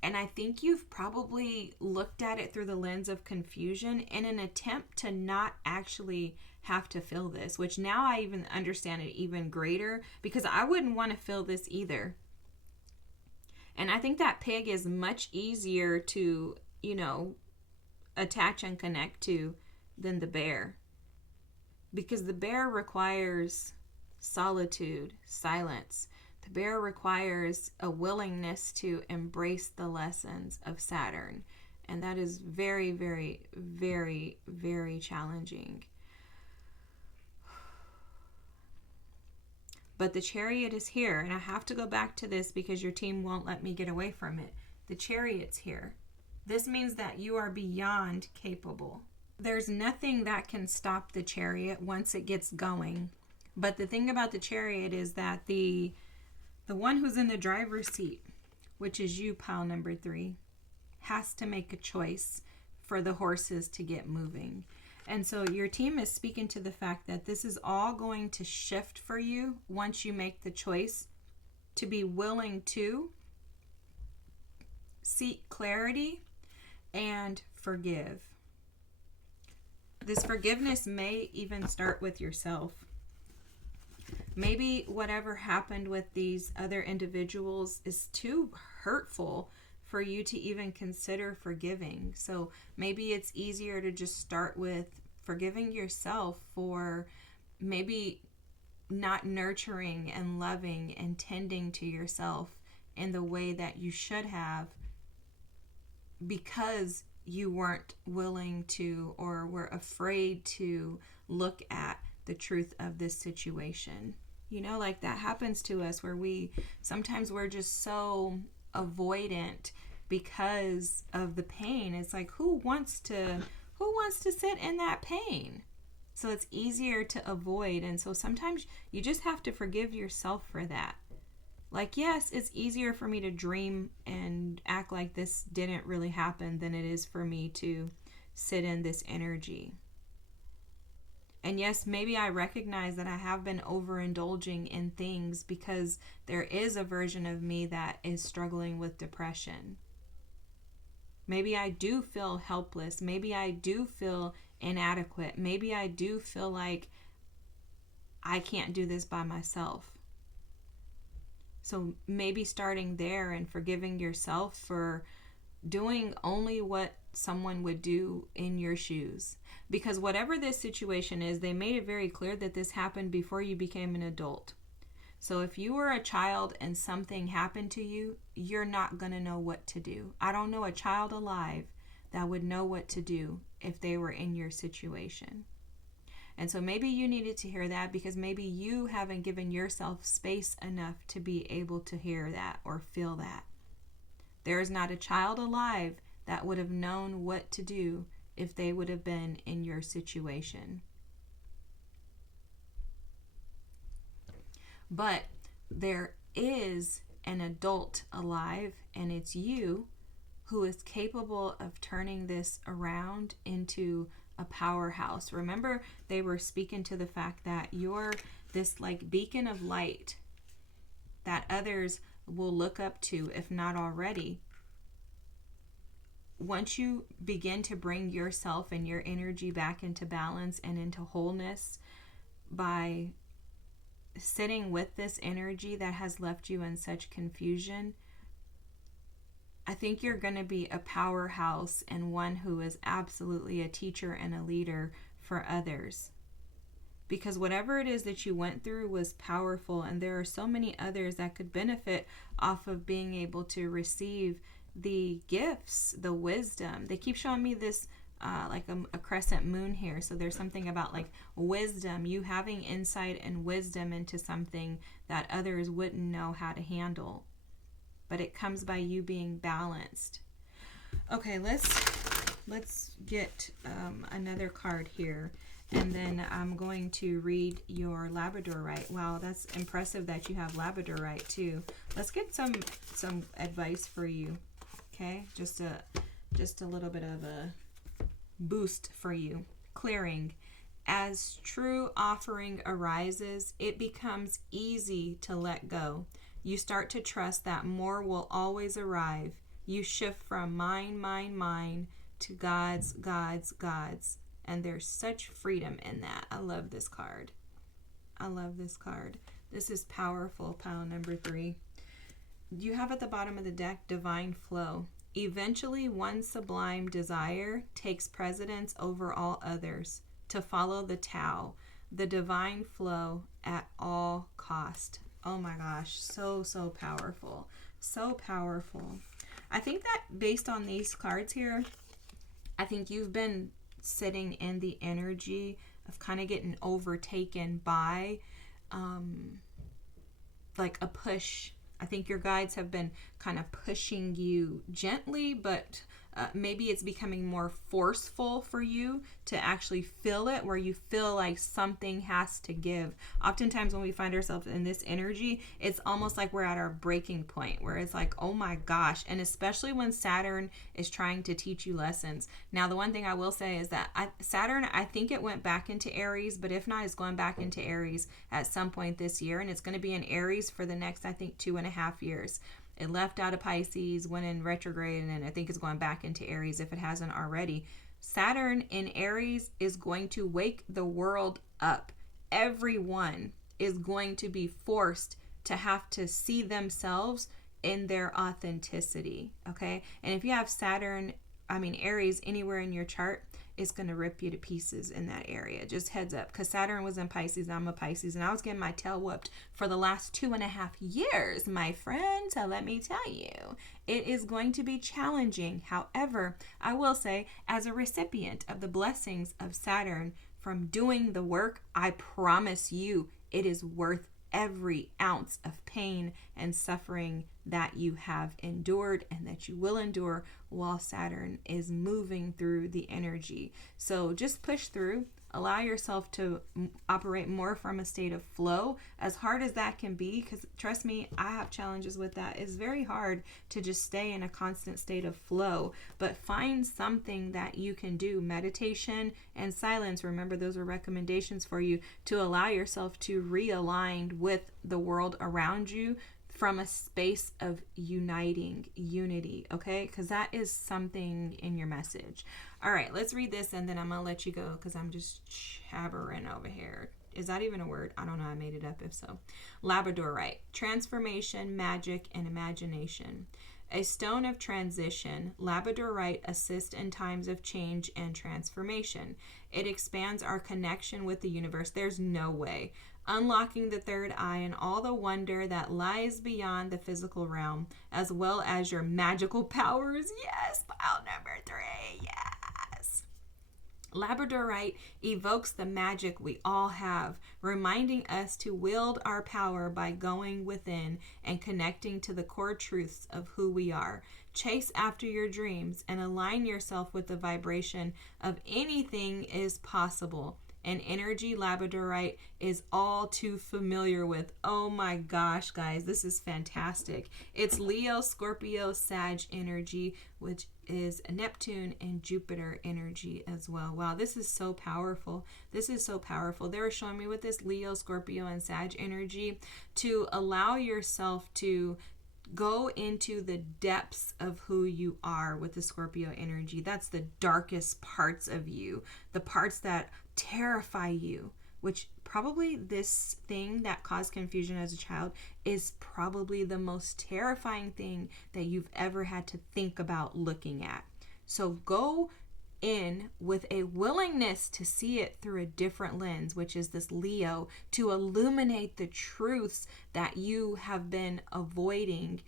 And I think you've probably looked at it through the lens of confusion in an attempt to not actually have to feel this, which now I even understand it even greater, because I wouldn't want to feel this either. And I think that pig is much easier to, you know, attach and connect to than the bear, because the bear requires solitude, silence. The bear requires a willingness to embrace the lessons of Saturn, and that is very, very, very, very challenging. But the chariot is here, and I have to go back to this because your team won't let me get away from it. The chariot's here. This means that you are beyond capable. There's nothing that can stop the chariot once it gets going. But the thing about the chariot is that the one who's in the driver's seat, which is you, pile number 3, has to make a choice for the horses to get moving. And so your team is speaking to the fact that this is all going to shift for you once you make the choice to be willing to seek clarity and forgive. This forgiveness may even start with yourself. Maybe whatever happened with these other individuals is too hurtful for you to even consider forgiving. So maybe it's easier to just start with forgiving yourself for maybe not nurturing and loving and tending to yourself in the way that you should have, because you weren't willing to or were afraid to look at the truth of this situation. You know, like that happens to us where sometimes we're just so avoidant because of the pain. It's like, who wants to sit in that pain? So it's easier to avoid. And so sometimes you just have to forgive yourself for that. Like, yes, it's easier for me to dream and act like this didn't really happen than it is for me to sit in this energy. And yes, maybe I recognize that I have been overindulging in things because there is a version of me that is struggling with depression. Maybe I do feel helpless. Maybe I do feel inadequate. Maybe I do feel like I can't do this by myself. So maybe starting there and forgiving yourself for doing only what someone would do in your shoes. Because whatever this situation is, they made it very clear that this happened before you became an adult. So if you were a child and something happened to you, you're not going to know what to do. I don't know a child alive that would know what to do if they were in your situation. And so maybe you needed to hear that because maybe you haven't given yourself space enough to be able to hear that or feel that. There is not a child alive that would have known what to do if they would have been in your situation. But there is an adult alive, and it's you who is capable of turning this around into a powerhouse. Remember, they were speaking to the fact that you're this like beacon of light that others will look up to, if not already. Once you begin to bring yourself and your energy back into balance and into wholeness by sitting with this energy that has left you in such confusion, I think you're going to be a powerhouse and one who is absolutely a teacher and a leader for others. Because whatever it is that you went through was powerful, and there are so many others that could benefit off of being able to receive the gifts, the wisdom. They keep showing me this like a crescent moon here. So there's something about like wisdom, you having insight and wisdom into something that others wouldn't know how to handle. But it comes by you being balanced. Okay, let's get another card here. And then I'm going to read your Labradorite. Wow, that's impressive that you have Labradorite too. Let's get some advice for you. Okay, just a little bit of a boost for you. Clearing. As true offering arises, it becomes easy to let go. You start to trust that more will always arrive. You shift from mine to God's. And there's such freedom in that. I love this card. This is powerful, pile number 3. You have at the bottom of the deck, divine flow. Eventually, one sublime desire takes precedence over all others, to follow the Tao, the divine flow at all cost. Oh my gosh, so powerful. So powerful. I think that based on these cards here, I think you've been sitting in the energy of kind of getting overtaken by like a push. I think your guides have been kind of pushing you gently, but maybe it's becoming more forceful for you to actually feel it, where you feel like something has to give. Oftentimes when we find ourselves in this energy, it's almost like we're at our breaking point, where it's like, oh my gosh. And especially when Saturn is trying to teach you lessons. Now, the one thing I will say is that Saturn, I think it went back into Aries, but if not, it's going back into Aries at some point this year. And it's going to be in Aries for the next, I think, 2.5 years. It left out of Pisces, went in retrograde, and I think it's going back into Aries if it hasn't already. Saturn in Aries is going to wake the world up. Everyone is going to be forced to have to see themselves in their authenticity, okay? And if you have Aries anywhere in your chart, it's going to rip you to pieces in that area. Just heads up, because Saturn was in Pisces, and I'm a Pisces, and I was getting my tail whooped for the last 2.5 years, my friend. So let me tell you, it is going to be challenging. However, I will say, as a recipient of the blessings of Saturn from doing the work, I promise you it is worth every ounce of pain and suffering that you have endured and that you will endure while Saturn is moving through the energy. So just push through, allow yourself to operate more from a state of flow, as hard as that can be, because trust me, I have challenges with that. It's very hard to just stay in a constant state of flow, but find something that you can do. Meditation and silence, remember, those are recommendations for you to allow yourself to realign with the world around you from a space of unity, okay? Because that is something in your message. All right, let's read this, and then I'm going to let you go because I'm just chabbering over here. Is that even a word? I don't know. I made it up if so. Labradorite. Transformation, magic, and imagination. A stone of transition, Labradorite assists in times of change and transformation. It expands our connection with the universe. There's no way. Unlocking the third eye and all the wonder that lies beyond the physical realm, as well as your magical powers. Yes, pile number 3. Yes. Labradorite evokes the magic we all have, reminding us to wield our power by going within and connecting to the core truths of who we are. Chase after your dreams and align yourself with the vibration of anything is possible. an energy labradorite is all too familiar with. Oh my gosh, guys, this is fantastic. It's Leo, Scorpio, Sag energy, which is Neptune and Jupiter energy as well. Wow, this is so powerful. This is so powerful. They were showing me with this Leo, Scorpio, and Sag energy to allow yourself to go into the depths of who you are with the Scorpio energy. That's the darkest parts of you, the parts that terrify you, which probably this thing that caused confusion as a child is probably the most terrifying thing that you've ever had to think about looking at. So go in with a willingness to see it through a different lens, which is this Leo, to illuminate the truths that you have been avoiding,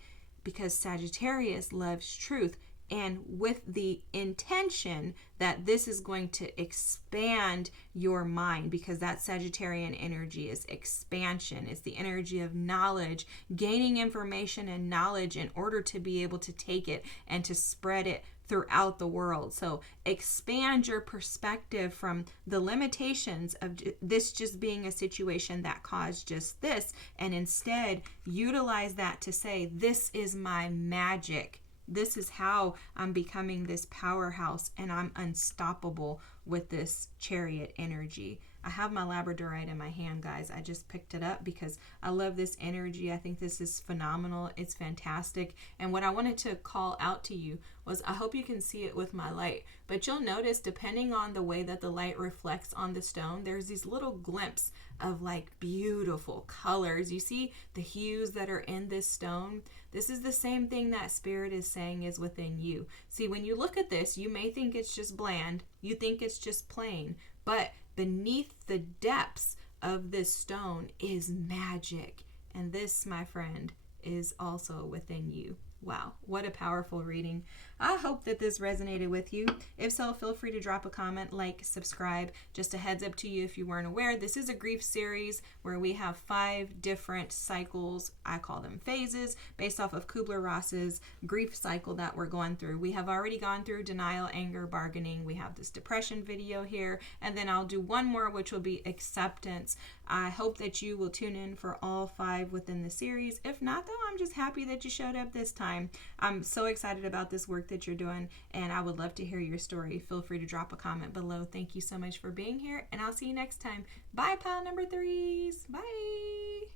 because Sagittarius loves truth, and with the intention that this is going to expand your mind, because that Sagittarian energy is expansion. It's the energy of knowledge, gaining information and knowledge in order to be able to take it and to spread it throughout the world. So expand your perspective from the limitations of this just being a situation that caused just this, and instead utilize that to say, this is my magic. This is how I'm becoming this powerhouse, and I'm unstoppable with this Chariot energy. I have my labradorite in my hand, guys. I just picked it up because I love this energy. I think this is phenomenal. It's fantastic. And what I wanted to call out to you was, I hope you can see it with my light, but you'll notice depending on the way that the light reflects on the stone, there's these little glimpses of like beautiful colors. You see the hues that are in this stone? This is the same thing that Spirit is saying is within you. See, when you look at this, you may think it's just bland. You think it's just plain, but beneath the depths of this stone is magic. And this, my friend, is also within you. Wow, what a powerful reading. I hope that this resonated with you. If so, feel free to drop a comment, like, subscribe. Just a heads up to you if you weren't aware, this is a grief series where we have 5 different cycles. I call them phases, based off of Kubler-Ross's grief cycle that we're going through. We have already gone through denial, anger, bargaining. We have this depression video here, and then I'll do one more, which will be acceptance. I hope that you will tune in for all 5 within the series. If not, though, I'm just happy that you showed up this time. I'm so excited about this work that you're doing, and I would love to hear your story. Feel free to drop a comment below. Thank you so much for being here, and I'll see you next time. Bye, pile number 3s. Bye.